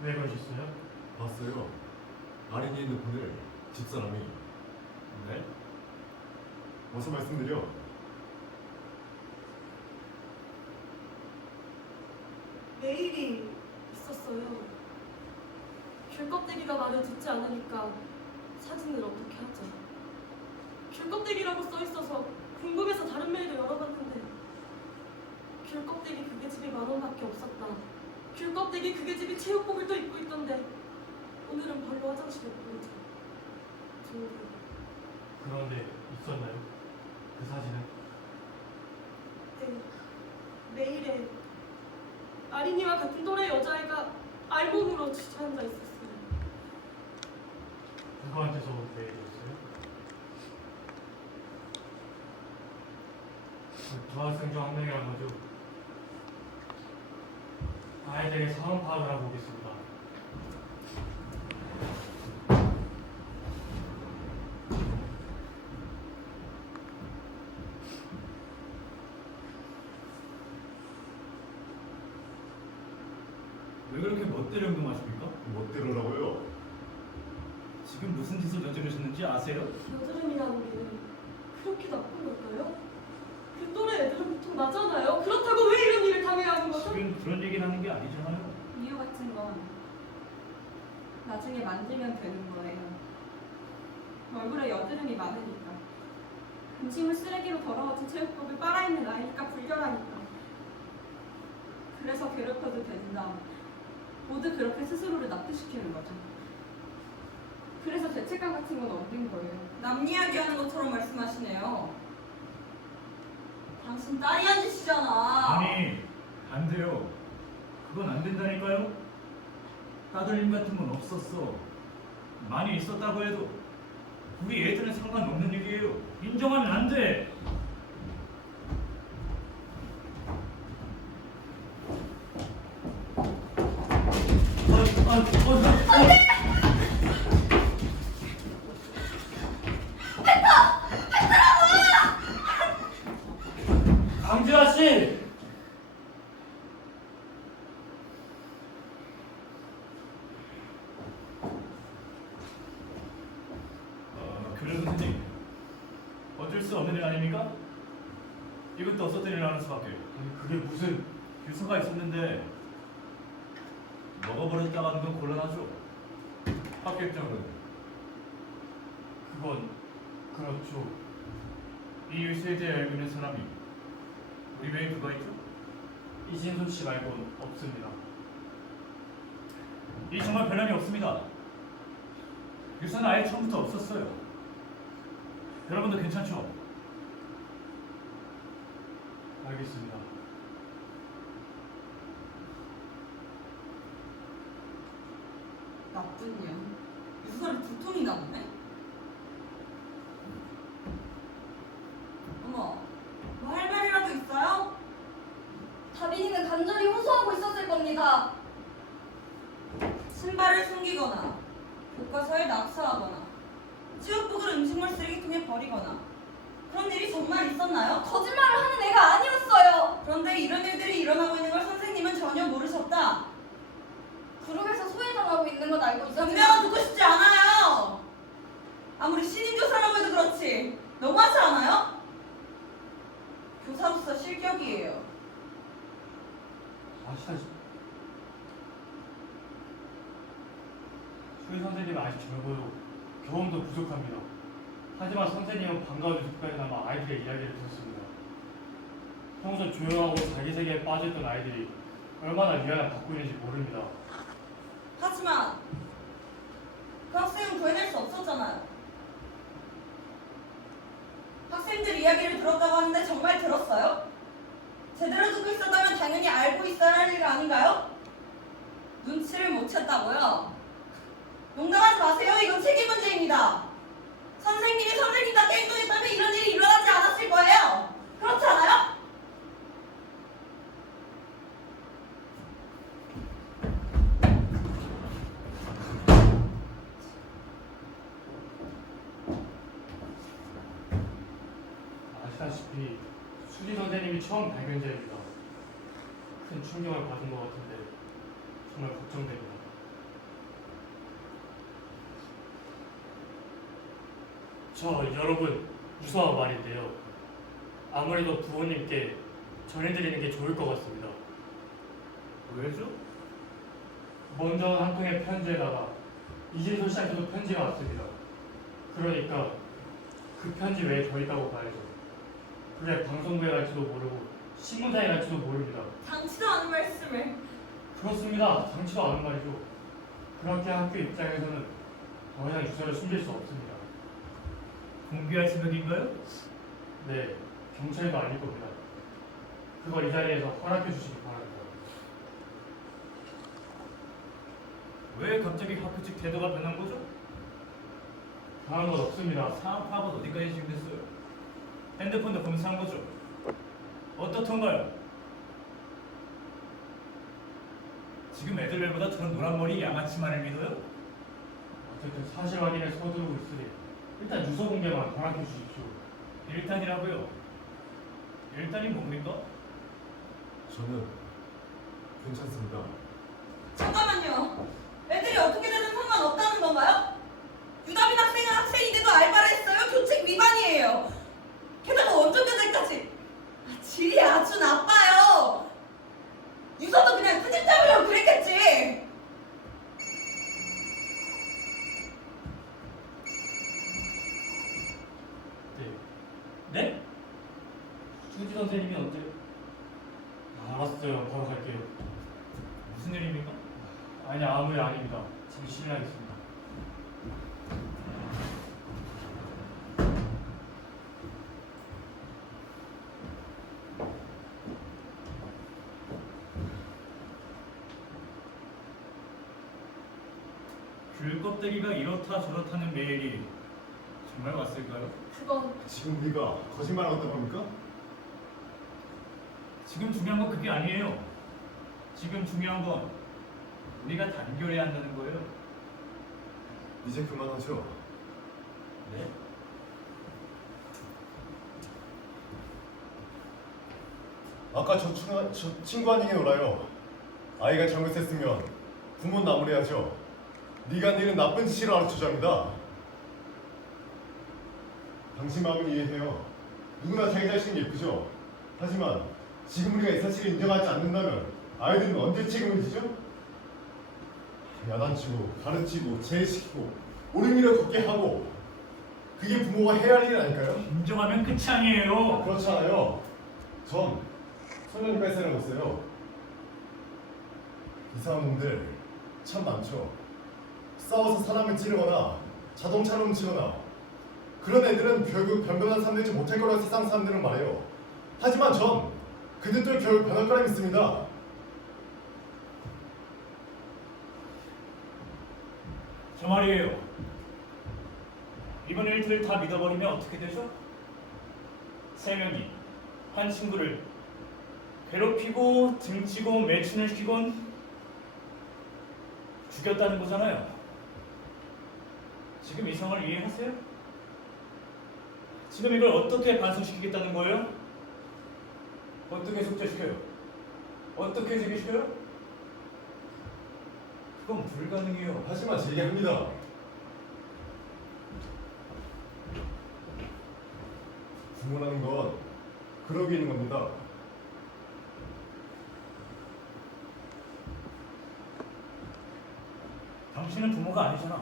왜 그러셨어요? 봤어요. 아린이 핸드폰을 집사람이. 네? 어서 말씀드려. 메일이 있었어요. 귤껍데기가 말을 듣지 않으니까 사진을 어떻게 하죠? 귤껍데기라고 써있어서 궁금해서 다른 메일을 열어봤는데 귤껍데기 그게 집이 10,000원밖에 없었다. 귤껍데기 그게 집이 체육복을 또 입고 있던데 오늘은 별로 화장실에 못 보이죠. 그런데 있었나요? 그 사진은? 네, 메일에 아린이와 같은 또래 여자애가 알몸으로 주저앉아 있었어요. 누구한테서 온 메일이었어요? 그 두 학생 중 한 명이란 거죠? 아이들의 상황 파악을 하고 오겠습니다. 왜 그렇게 멋대로 행동하십니까? 멋대로라고요? 지금 무슨 짓을 저지르셨는지 아세요? 여드름이라는 게 그렇게 나쁜 걸까요? 그 또래 애들은 보통 나잖아요. 그렇다고 왜 이런 일을 당해야 하는 거죠? 지금 그런 얘기를 하는 게 아니잖아요. 이유 같은 건 나중에 만들면 되는 거예요. 얼굴에 여드름이 많으니까. 음식물 쓰레기로 더러워진 체육복을 빨아입는 아이니까 불결하니까. 그래서 괴롭혀도 된다. 모두 그렇게 스스로를 납득시키는 거죠. 그래서 죄책감 같은 건 없는 거예요. 남 이야기하는 것처럼 말씀하시네요. 당신 딸이 한 짓이잖아. 아니, 안 돼요. 그건 안 된다니까요. 따돌림 같은 건 없었어. 많이 있었다고 해도 우리 애들은 상관없는 일이에요. 인정하면 안 돼. 강준하 씨! 교장 선생님, 어쩔 수 없는 일 아닙니까? 이것도 없었던 일을 하는 수밖에. 아니, 그게 무슨... 유서가 있었는데 먹어버렸다가 하는 건 곤란하죠. 합격장은 그건... 그렇죠. 이 유서에 대해 알고 있는 사람이 우리 외에 누가 있죠? 이진솔 씨 말고는 없습니다. 이 정말 변함이 없습니다. 유서는 아예 처음부터 없었어요. 여러분도 괜찮죠? 알겠습니다. 나쁜 년. 유서를 두 통이나 보네? 어머, 뭐 할 말이라도 있어요? 다빈이는 간절히 호소하고 있었을 겁니다. 신발을 숨기거나 교과서에 낙서하거나 지역복을 음식물 쓰레기통에 버리거나 그런 일이 정말 있었나요? 거짓말을 하는 애가 아니었어요. 그런데 이런 일들이 일어나고 있는 걸 선생님은 전혀 모르셨다. 그룹에서 소외당하고 있는 건 알고 변명은 있었지만 듣고 싶지 않아요. 아무리 신임 교사라고 해도 그렇지 너무하지 않아요? 교사로서 실격이에요. 아시다시피 수희 선생님은 아직 젊어도 경험도 부족합니다. 하지만 선생님은 방과 후 끝까지 남아 아이들의 이야기를 들었습니다. 평소 조용하고 자기 세계에 빠져있던 아이들이 얼마나 위안을 받고 있는지 모릅니다. 하지만 그 학생은 구해낼 수 없었잖아요. 학생들 이야기를 들었다고 하는데 정말 들었어요? 제대로 듣고 있었다면 당연히 알고 있어야 할 일 아닌가요? 눈치를 못 챘다고요? 농담하지 마세요. 이건 책임 문제입니다. 선생님이 선생님답게 행동했다면 이런 일이 일어나지 않았을 거예요. 그렇지 않아요? 아시다시피 수지 선생님이 처음 발견자입니다. 큰 충격을 받은 것 같은데 정말 걱정됩니다. 저 여러분 유서와 말인데요. 아무래도 부모님께 전해드리는 게 좋을 것 같습니다. 왜죠? 먼저 한 통의 편지에다가 이진솔 씨한테도 편지가 왔습니다. 그러니까 그 편지 외에 더 있다고 봐야죠. 그게 방송부에 갈지도 모르고 신문사에 갈지도 모릅니다. 당치도 않은 말씀을. 그렇습니다. 당치도 않은 말이죠. 그렇게 학교 입장에서는 더 이상 유서를 숨길 수 없습니다. 공개할 생각인가요? 네, 경찰도 아닐 겁니다. 그걸 이 자리에서 허락해 주시기 바랍니다. 왜 갑자기 학교 측 태도가 변한 거죠? 당한 건 없습니다. 상황 파악은 어디까지 진행됐어요? 핸드폰도 검사한 거죠? 어떻던가요? 지금 애들보다 저런 노란머리 양아치만을 믿어요? 어쨌든 사실 확인에 서두르고 있으니 일단 유서 공개만 허락해 주십시오. 일단이라고요? 일단이 뭡니까? 저는 괜찮습니다. 잠깐만요. 애들이 어떻게 되든 상관없다는 건가요? 유다빈 학생은 학생인데도 알바를 했어요. 교칙 위반이에요. 게다가 원전 교재까지. 질이 아주 나빠요. 유서도 그냥 트집 잡으려고 그랬겠지. 네. 네? 수지 선생님이 언제? 알았어요. 바로 갈게요. 무슨 일입니까? 아니 아무 일 아닙니다. 지금 실례하겠습니다. 귤껍데기가 이렇다 저렇다는 메일이 정말 왔을까요? 그건 지금 우리가 거짓말하고 있다고 합니까? 지금 중요한 건 그게 아니에요. 지금 중요한 건 우리가 단결해야 한다는 거예요. 이제 그만하죠. 네? 아까 저 친구 한 얘기 놀아요. 아이가 잘못했으면 부모는 나무래야죠. 네가 내는 나쁜 짓이라 가르쳐줘야 합니다. 당신 마음을 이해해요. 누구나 자기 자신이 예쁘죠. 하지만 지금 우리가 이 사실을 인정하지 않는다면 아이들은 언제 책임을 지죠? 야단치고 가르치고 제시키고 옳은 길을 걷게 하고 그게 부모가 해야 할 일 아닐까요? 인정하면 끝이 아니에요. 그렇잖아요. 전 소년과에 살고 있어요. 이상한 놈들 참 많죠. 싸워서 사람을 찌르거나 자동차로 훔치거나 그런 애들은 결국 변변한 삶 되지 못할 거라고 세상 사람들은 말해요. 하지만 전 그들도 결국 변할 거라 믿습니다. 저 말이에요. 이번 일들을 다 믿어버리면 어떻게 되죠? 세 명이 한 친구를 괴롭히고 등치고 매춘을 시키곤 죽였다는 거잖아요. 지금 이 상황을 이해하세요? 지금 이걸 어떻게 반성시키겠다는 거예요? 어떻게 속죄시켜요? 어떻게 제기시켜요? 그건 불가능해요. 하지만 제기합니다. 부모라는 건 그러고 있는 겁니다. 당신은 부모가 아니잖아.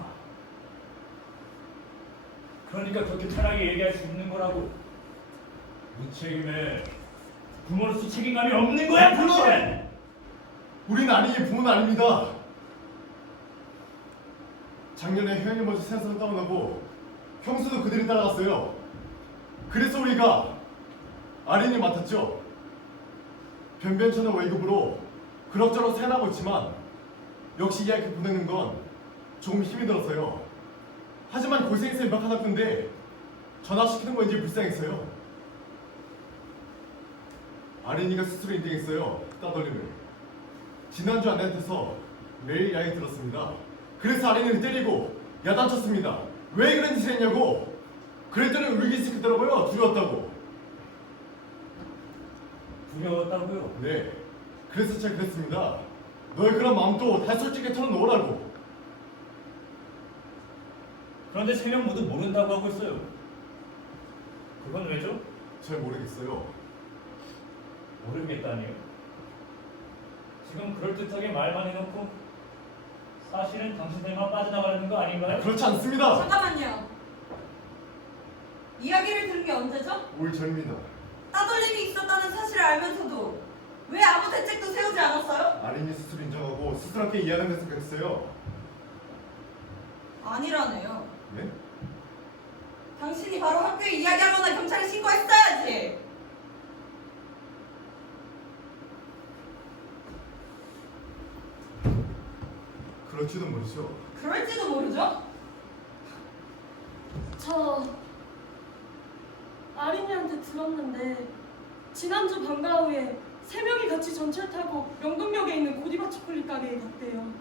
그러니까 그렇게 편하게 얘기할 수 있는 거라고. 무책임해. 부모로서 책임감이 없는 거야, 당신은! 우린 아니 부모는 아닙니다. 작년에 회원님 먼저 세상을 떠나고 형수도 그들이 따라갔어요. 그래서 우리가 아린이 맡았죠. 변변찮은 월급으로 그럭저럭 살아나고 있지만 역시 이 학교 보내는 건 조금 힘이 들었어요. 하지만 고생해서 임박한 학교인데 전학시키는 건 이제 불쌍했어요. 아린이가 스스로 인정했어요. 따돌림을. 지난주 아내한테서 매일 이야기 들었습니다. 그래서 아린이를 때리고 야단쳤습니다. 왜 그런 짓을 했냐고. 그랬더니 울기 시작하더라고요. 두려웠다고. 두려웠다고요? 네. 그래서 제가 그랬습니다. 너의 그런 마음도 다 솔직히 털어놓으라고. 그런데 세 명 모두 모른다고 하고 있어요. 그건 왜죠? 잘 모르겠어요. 모르겠다니요. 지금 그럴듯하게 말만 해놓고 사실은 당신들만 빠져나가려는 거 아닌가요? 그렇지 않습니다. 잠깐만요. 이야기를 들은 게 언제죠? 올 전입니다. 따돌림이 있었다는 사실을 알면서도 왜 아무 대책도 세우지 않았어요? 아린이 스스로 인정하고 스스로께 이해하는 데서 그랬어요. 아니라네요. 네? 당신이 바로 학교에 이야기하거나 경찰에 신고했어야지. 그럴지도 모르죠. 그럴지도 모르죠? 저 아린이한테 들었는데 지난주 방과 후에 세 명이 같이 전철 타고 명동역에 있는 고디바 초콜릿 가게에 갔대요.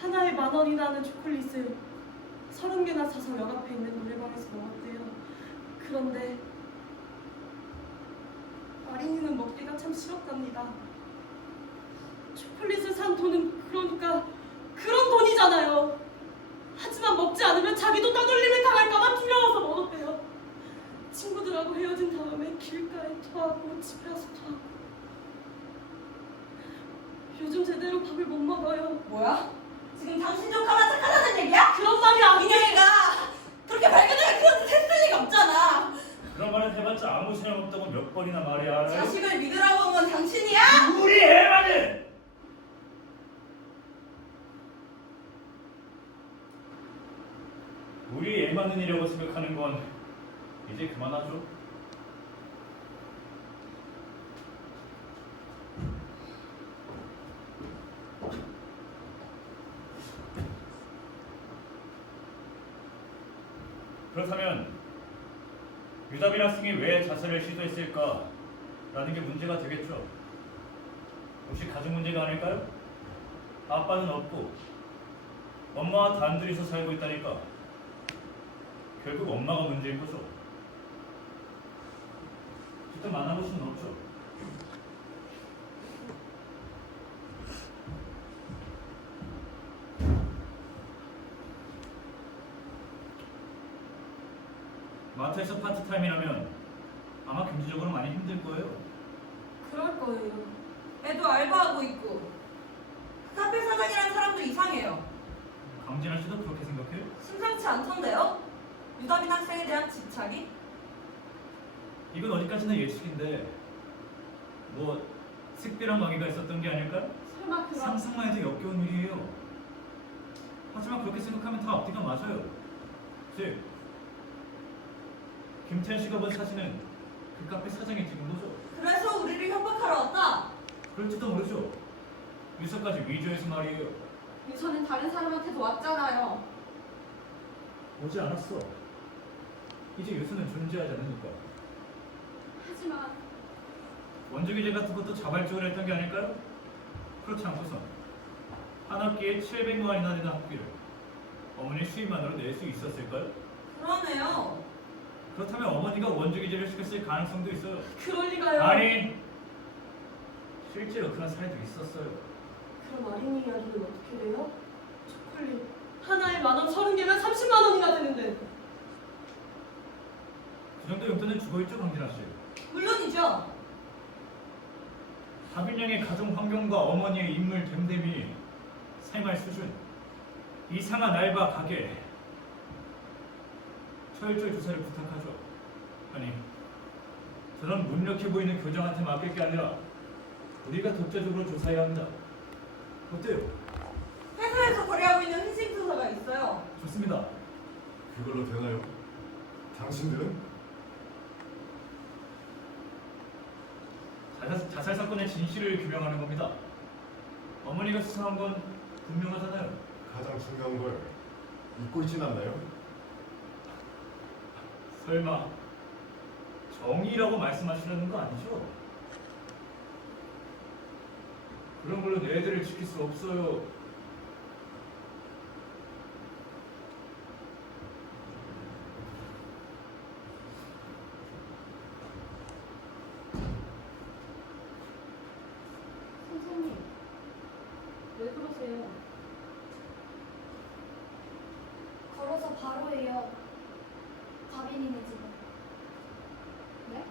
하나에 10,000원이나 하는 초콜릿을 30개나 사서 역 앞에 있는 노래방에서 먹었대요. 그런데 아린이는 먹기가 참 싫었답니다. 초콜릿을 산 돈은 그러니까 그런 돈이잖아요. 하지만 먹지 않으면 자기도 따돌림을 당할까봐 두려워서 먹었대요. 친구들하고 헤어진 다음에 길가에 토하고 집에 와서 토하고. 요즘 제대로 밥을 못 먹어요. 뭐야? 지금 당신 조카만 착하다는 얘기야? 그런 말이 아니에요. 민영이가 그렇게 밝은애가 그런 짓 했을 리가 없잖아. 그런 말을 해봤자 아무 소용없다고 몇 번이나 말해야 알아요? 자식을 믿으라고 한 건 당신이야? 우리 애만은! 우리 애만은이라고 생각하는 건 이제 그만하죠. 그렇다면 유답인 학생이 왜 자살을 시도했을까라는 게 문제가 되겠죠. 혹시 가족 문제가 아닐까요? 아빠는 없고 엄마와 단둘이서 살고 있다니까. 결국 엄마가 문제인 거죠. 직접 만나볼 수는 없죠. 마트에서 파트타임이라면 아마 경제적으로 많이 힘들 거예요. 그럴 거예요. 애도 알바하고 있고 카페 사장이라는 사람도 이상해요. 강진아 씨도 그렇게 생각해요? 심상치 않던데요? 유다민 학생에 대한 집착이? 이건 어디까지나 예측인데 뭐 특별한 관계가 있었던 게 아닐까요? 설마 그런 상상만 해도 역겨운 일이에요. 하지만 그렇게 생각하면 다 앞뒤가 맞아요. 즉 김태현 씨가 본 사진은 그 카페 사장이 찍은 거죠. 그래서 우리를 협박하러 왔다. 그럴지도 모르죠. 유서까지 위조해서 말이에요. 유서는 다른 사람한테도 왔잖아요. 오지 않았어. 이제 유서는 존재하지 않으니까. 하지만 원조기재 같은 것도 자발적으로 했던 게 아닐까요? 그렇지 않고선 한 학기에 700만 원이나 되는 학비를 어머니 수입만으로 낼 수 있었을까요? 그러네요. 그렇다면 어머니가 원조기재를 시켰을 가능성도 있어요. 그럴 리가요. 아니, 실제로 그런 사례도 있었어요. 그럼 아린이 이야기는 어떻게 돼요? 초콜릿 하나에 10,000원, 30개면 30만 원이나 되는데. 그 정도 용돈은 주고있죠, 강진아 씨. 물론이죠. 다빈양의 가정 환경과 어머니의 인물 됨됨이, 생활 수준, 이상한 알바 가게, 철저히 조사를 부탁하죠. 아니, 저런 무력해 보이는 교장한테 맡길 게 아니라 우리가 독자적으로 조사해야 합니다. 어때요? 회사에서 거래하고 있는 흔식수사가 있어요. 좋습니다. 그걸로 되나요? 당신들은? 자살 사건의 진실을 규명하는 겁니다. 어머니가 수상한 건 분명하잖아요. 가장 중요한 걸 잊고 있진 않나요? 설마 정의라고 말씀하시려는 거 아니죠? 그런 걸로 애들을 지킬 수 없어요. 선생님 왜 그러세요? 걸어서 바로예요. 다빈이네 집은. 네?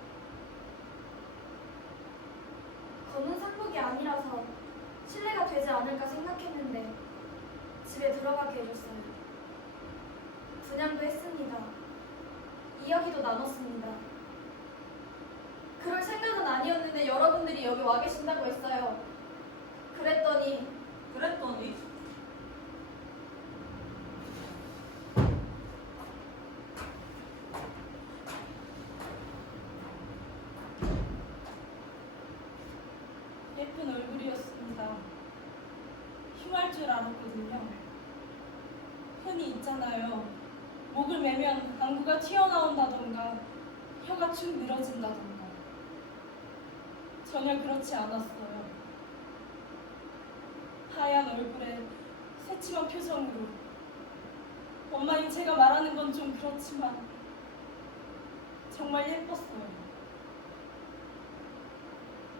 검은 상복이 아니라서 실례가 되지 않을까 생각했는데 집에 들어가게 해줬어요. 분양도 했습니다. 이야기도 나눴습니다. 그럴 생각은 아니었는데 여러분들이 여기 와 계신다고 했어요. 그랬더니 예쁜 얼굴이었습니다. 흉할 줄 알았거든요. 흔히 있잖아요. 목을 매면 안구가 튀어나온다던가 혀가 축 늘어진다던가. 전혀 그렇지 않았어요. 하얀 얼굴에 새침한 표정으로. 엄마인 제가 말하는 건 좀 그렇지만 정말 예뻤어요.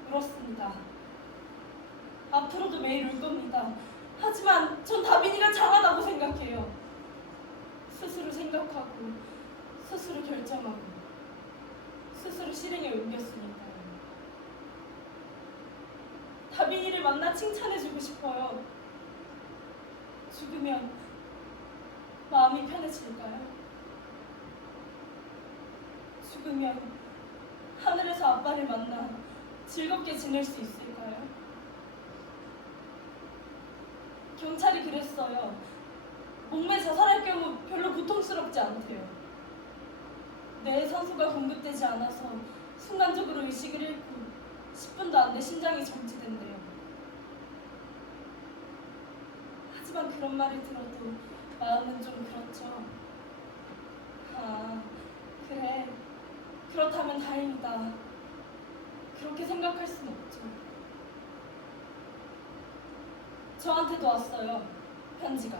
울었습니다. 앞으로도 매일 울 겁니다. 하지만 전 다빈이가 장하다고 생각해요. 스스로 생각하고 스스로 결정하고 스스로 실행에 옮겼으니까요. 다빈이를 만나 칭찬해주고 싶어요. 죽으면 마음이 편해질까요? 죽으면 하늘에서 아빠를 만나 즐겁게 지낼 수 있을까요? 경찰이 그랬어요. 목매 자살할 경우 별로 고통스럽지 않대요. 뇌에 산소가 공급되지 않아서 순간적으로 의식을 잃고 10분도 안 돼 심장이 정지된대요. 하지만 그런 말을 들어도 마음은 좀 그렇죠. 아, 그래. 그렇다면 다행이다. 그렇게 생각할 순 없죠. 저한테도 왔어요. 편지가.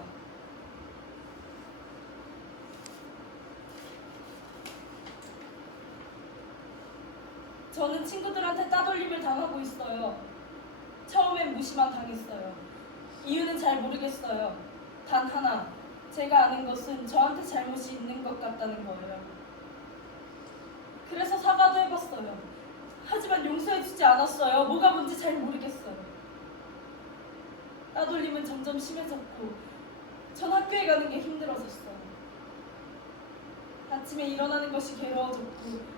저는 친구들한테 따돌림을 당하고 있어요. 처음엔 무시만 당했어요. 이유는 잘 모르겠어요. 단 하나, 제가 아는 것은 저한테 잘못이 있는 것 같다는 거예요. 그래서 사과도 해봤어요. 하지만 용서해주지 않았어요. 뭐가 뭔지 잘 모르겠어요. 따돌림은 점점 심해졌고 전 학교에 가는 게 힘들어졌어요. 아침에 일어나는 것이 괴로워졌고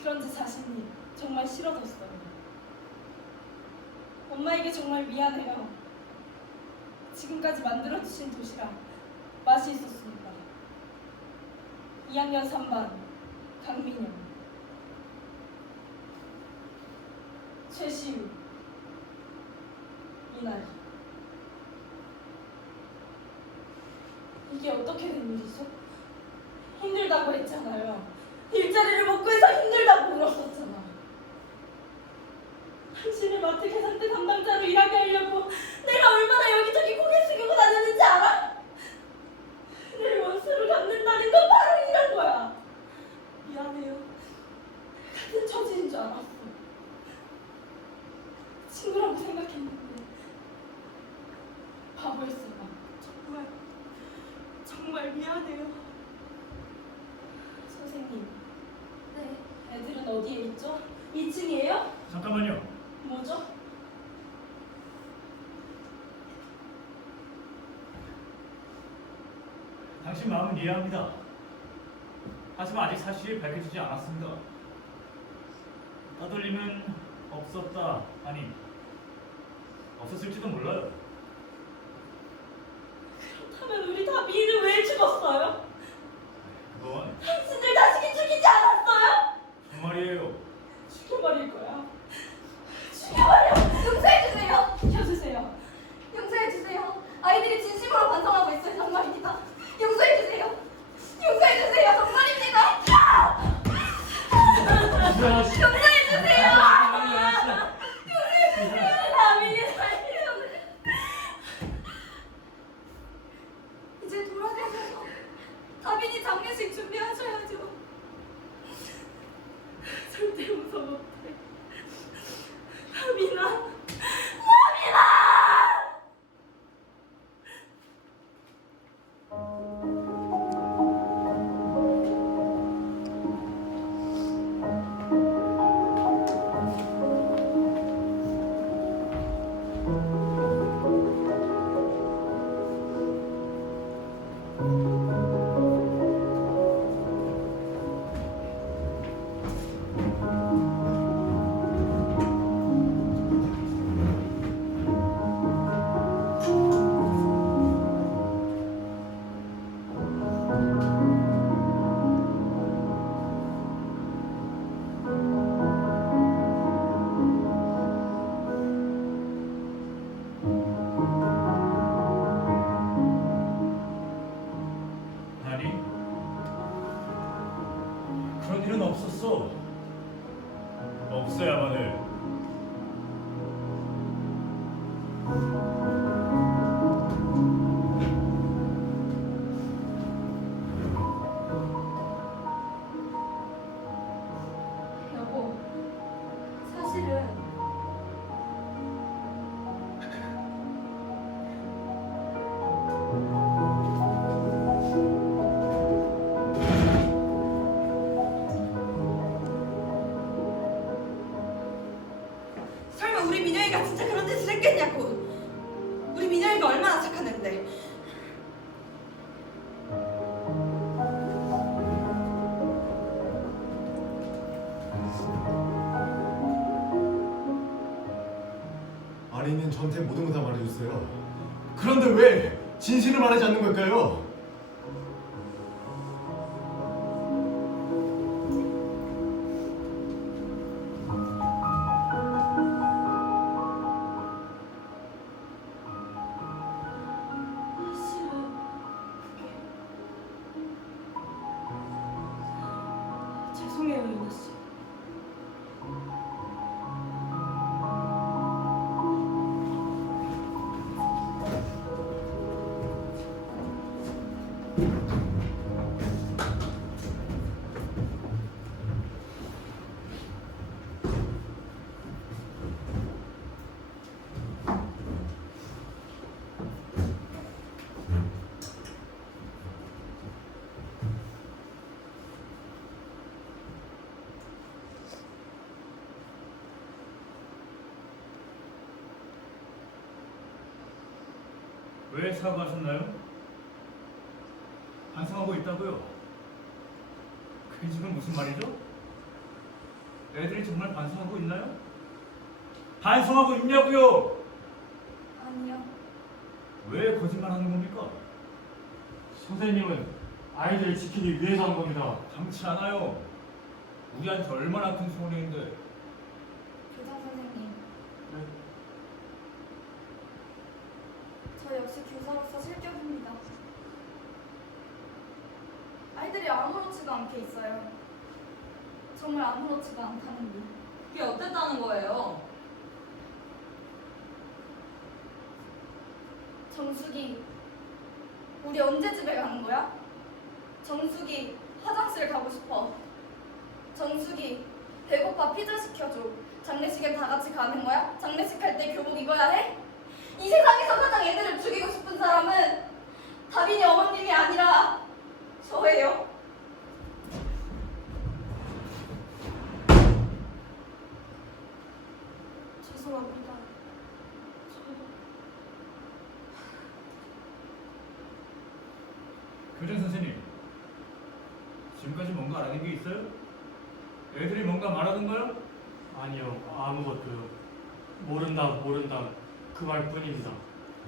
그런 제 자신이 정말 싫어졌어요. 엄마에게 정말 미안해요. 지금까지 만들어주신 도시락 맛이 있었습니다. 2학년 3반 강민영, 최시우, 이날. 이게 어떻게 된 일이죠? 힘들다고 했잖아요. 일자리를 못 구해서 힘들다고 울었었잖아. 당신을 마트 계산대 담당자로 일하게 하려고 내가 얼마나 여기저기 고개 숙이고 다녔는지 알아? 내 원수를 갚는다는 건 바로 이런 거야. 미안해요. 같은 처지인 줄 알았어. 친구라고 생각했는데 바보였어. 정말 미안해요. 선생님, 네. 애들은 어디에 있죠? 2층이에요? 잠깐만요. 뭐죠? 당신 마음은 이해합니다. 하지만 아직 사실이 밝혀지지 않았습니다. 따돌림은 없었다. 아니, 없었을지도 몰라요. 그렇다면 우리 다비는 왜 죽었어요? 그건 당신들 자식이 죽이지 않았어요? 정말이에요. 죽여버릴 거야. 죽여버려! 용서해주세요. 죽여주세요. 용서해주세요. 아이들이 진심으로 반성하고 있어요. 정말입니다. 용서해주세요. 용서해주세요. 정말입니다. 용서해주세요. 다빈이 살려. 이제 돌아가셔서 다빈이 장례식 준비하셔야죠. 절대 웃어 못해. 다빈아. 아니, 그런 일은 없었어. 없어야만 해. 여보, 사실은 설마 우리 민영이가 진짜 그런 짓을 했겠냐고. 우리 민영이가 얼마나 착한 앤데. 아린이는 저한테 모든 거 다 말해줬어요. 그런데 왜 진실을 말하지 않는 걸까요? 사실은 왜 사과하셨나요? 반성하고 있다고요? 그게 지금 무슨 말이죠? 애들이 정말 반성하고 있나요? 반성하고 있냐고요? 아니요. 왜 거짓말하는 겁니까? 선생님은 아이들을 지키기 위해서 한 겁니다. 당치 않아요. 우리한테 얼마나 큰 소원인데. 교장 선생님, 네? 저 역시 교사로서 실격입니다. 아이들이 아무렇지도 않게 있어요. 정말 아무렇지도 않다는 게. 이게 어땠다는 거예요? 정숙이, 우리 언제 집에 가는 거야? 정숙이, 화장실 가고 싶어. 정숙이, 배고파 피자 시켜줘. 장례식엔 다 같이 가는 거야? 장례식 할 때 교복 입어야 해? 이 세상에서 가장 애들을 죽이고 싶은 사람은 다빈이 어머님이 아니라 저예요. 죄송합니다. 교장 선생님, 지금까지 뭔가 알아낸 게 있어요? 애들이 뭔가 말하던가요? 아니요, 아무것도요. 모른다 그 말뿐입니다.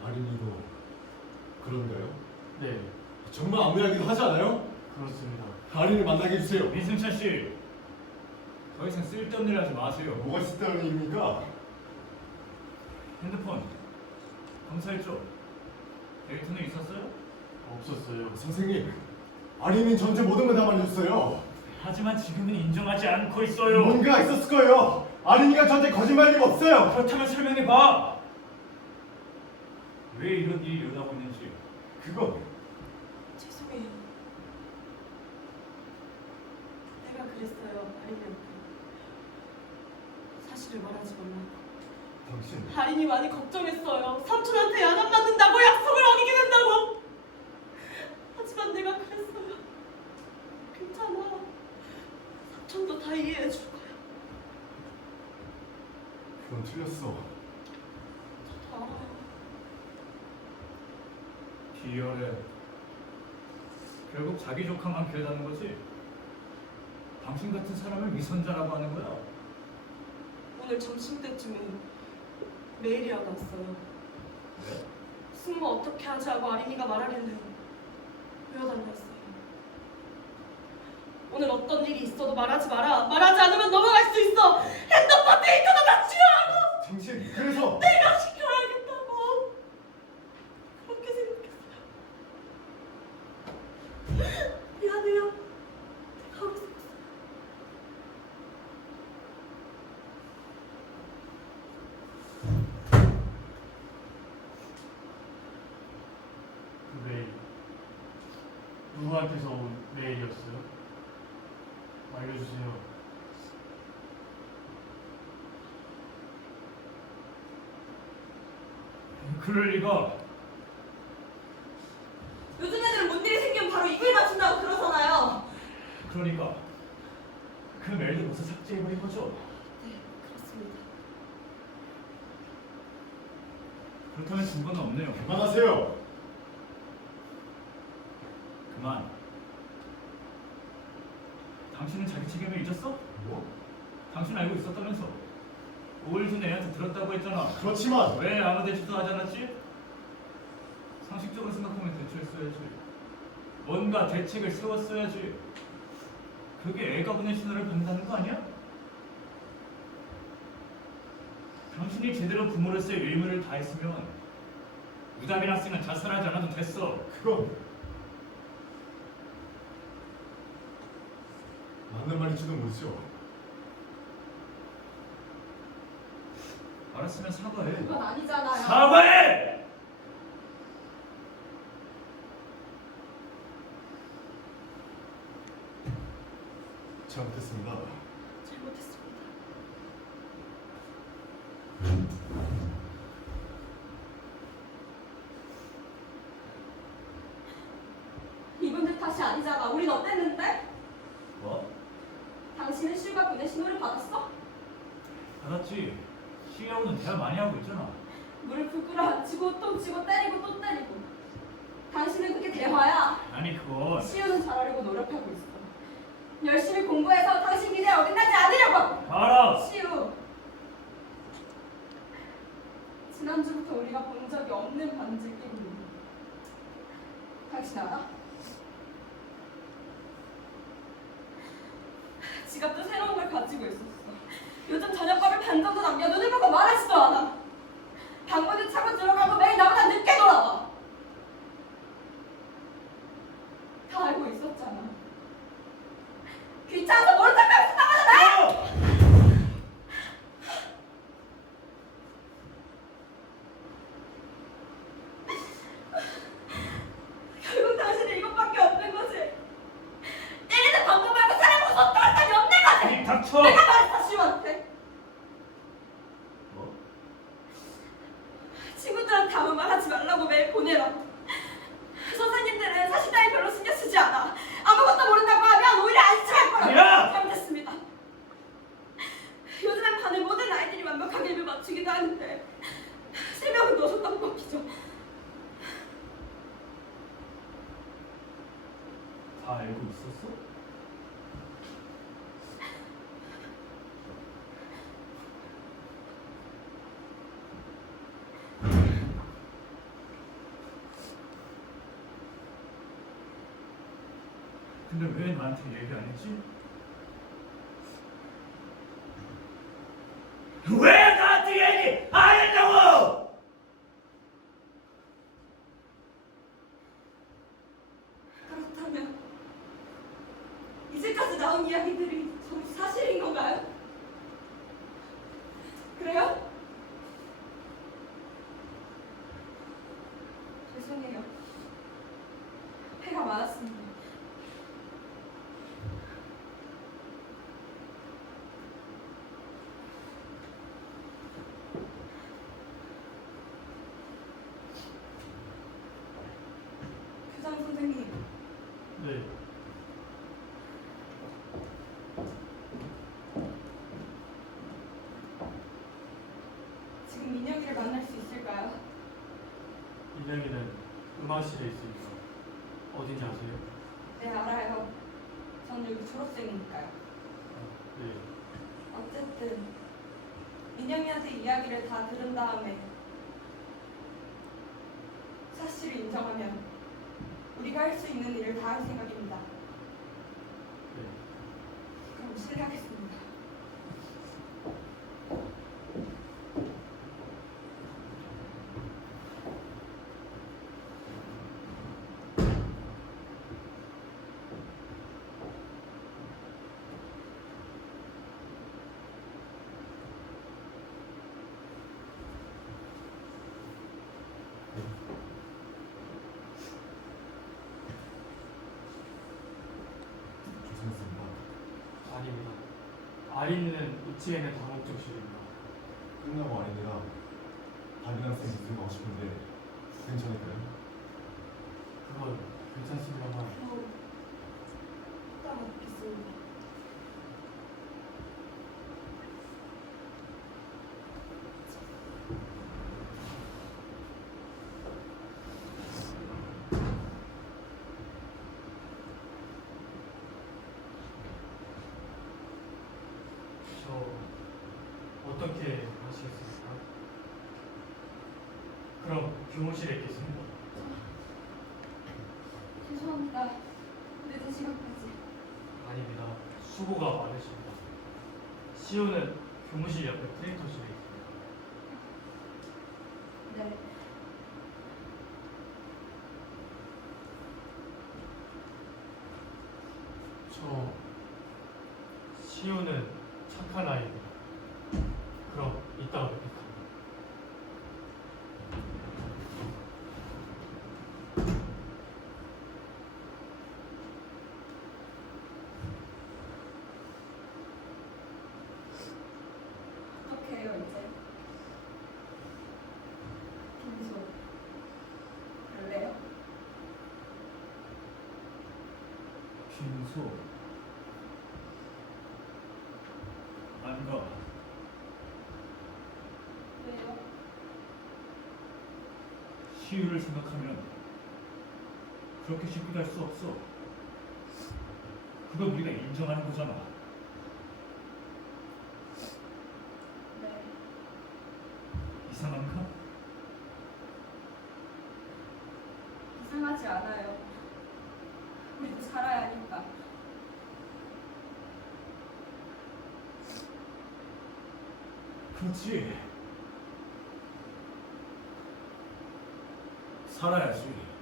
아린이도 그런가요? 네, 정말 아무 이야기도 하지 않아요? 그렇습니다. 아린을 만나게 해주세요. 민승찬 씨, 더 이상 쓸데없는 일 하지 마세요. 뭐가 있었다는 얘기입니까? 핸드폰 검사했죠? 데이터는 있었어요? 없었어요. 선생님, 아린이는 전체 모든 걸 다 말해줬어요. 하지만 지금은 인정하지 않고 있어요. 뭔가 있었을 거예요. 아린이가 저한테 거짓말할 리가 없어요. 그렇다면 설명해봐. 왜 이런 일이 일어나고 있는지. 그건 죄송해요. 내가 그랬어요, 아린이한테. 사실을 말하지 말라고. 당신 아린이 많이 걱정했어요. 삼촌한테 야단 맞는다고, 약속을 어기게 된다고. 하지만 내가 그랬어요. 괜찮아. 삼촌도 다 이해해 줄 거야. 그건 틀렸어. 저도 알아요. 비열해. 결국 자기 조카만 괴다는 거지. 당신 같은 사람을 위선자라고 하는 거야. 오늘 점심때쯤에 메일이 하나 왔어요. 네? 승모 어떻게 하자고 아린이가 말하길래 보여달라 했어요. 오늘 어떤 일이 있어도 말하지 마라. 말하지 않으면 넘어갈 수 있어. 핸드폰 데이터도 다 지우라고. 당신 그래서 내가 시켜야겠다고. 그렇게 생각했어요. 미안해요. 내가 하고 싶었어요. 그 메일 누구한테서 온 메일이었어요? 알려주세요. 그럴 리가. 요즘 애들은 뭔 일이 생기면 바로 이글 맞춘다고 그러잖아요. 그러니까 그 메일도 벌써 삭제해버린 거죠? 네, 그렇습니다. 그렇다면 증거는 없네요. 그만하세요. 그만. 당신은 자기 책임을 잊었어? 뭐? 당신 알고 있었다면서. 5일 전에 애한테 들었다고 했잖아. 그렇지만 왜 아무 대처도 하지 않았지? 상식적으로 생각하면 대처했어야지. 뭔가 대책을 세웠어야지. 그게 애가 보낸 신호를 받는다는 거 아니야? 당신이 제대로 부모로서의 의무를 다했으면 유담인 학생은 자살하지 않아도 됐어. 그건 맞는 말일지도 모르죠. 알았으면 사과해. 그건 아니잖아요. 사과해! 잘못했습니다. 잘못했습니다. 이분들 탓이 아니잖아. 우린 어땠는데? 뭐? 당신은 실과 보낸 신호를 받았어? 받았지. 시하고는 대화 많이 하고 있잖아. 무릎 꿇어 앉히고 또 치고 때리고 또 때리고. 당신은 그게 대화야? 아니 그건 시우는 잘하려고 노력하고 있어. 열심히 공부해서 당신 기대에 어긋나지 않으려고 하고. 알아. 시우. 지난주부터 우리가 본 적이 없는 반지를 끼고 있는. 당신 알아? 지갑도 새로운 걸 가지고 있었어. 요즘 저녁밥을 반 정도 남겨 눈을 보고 말하지도 않아. 방문을 차고 들어가고 매일 나보다 늦게 돌아와. 다 알고 있었잖아. 귀찮아서 모른 척하고 있었다고 결국 당신은 이것밖에 없는 거지. 때리는 방법 말고 사람을 소통할 답이 없는 거지. 아니 닥쳐. 내가 말했어 시우한테. 뭐? 친구들한테 아무 말 하지 말라고 매일 보내라고. 선생님들은 사실 따위 별로 신경 쓰지 않아. 아무것도 모른다고 하면 오히려 안심할 거라고. 야! 잘못했습니다. 요즘엔 반의 모든 아이들이 완벽하게 입을 맞추기도 하는데 3명은 넣어줬다고 뽑히죠. 다 알고 있었어? 근데 왜 나한테 얘기 안 했지? 왜 나한테 얘기 안 했냐고! 그렇다면 이제까지 나온 이야기들이 전부 사실인 건가요? 그래요? 죄송해요. 해가 많았습니다. 교장 선생님, 네. 지금 민혁이를 만날 수 있을까요? 인형이는 음악실에 있습니다. 어딘지 아세요? 네, 알아요. 전 여기 졸업생이니까요. 네. 어쨌든 민영이한테 이야기를 다 들은 다음에 사실을 인정하면 우리가 할 수 있는 일을 다 할 생각입니다. 네. 그럼 실례하겠습니다. 죄송했습니다. 아닙니다. 아린이는 2층에는 다목적실입니다. 끝나고 아니라 다른 학생이 들어가고 싶은데 괜찮을까요? 그건 괜찮습니다만 딱 먹겠습니다. 저 어떻게 하시겠습니까? 그럼 교무실에 있겠습니다. 죄송합니다. 늦은 시간까지. 아닙니다. 수고가 많으십니다. 시우는 교무실 옆에 프린터실에 있습니다. 네. 저 시우는 착한 아이입니다. 그럼 이따가 뵙겠습니다. 어떻게 해요 이제? 김소 갈래요? 빈소 안 가. 왜요? 치유를 생각하면 그렇게 쉽게 갈 수 없어. 그건 우리가 인정하는 거잖아. 네. 이상한가? 이상하지 않아요. 우리도 살아야 하니까. 그렇지. 살아야지.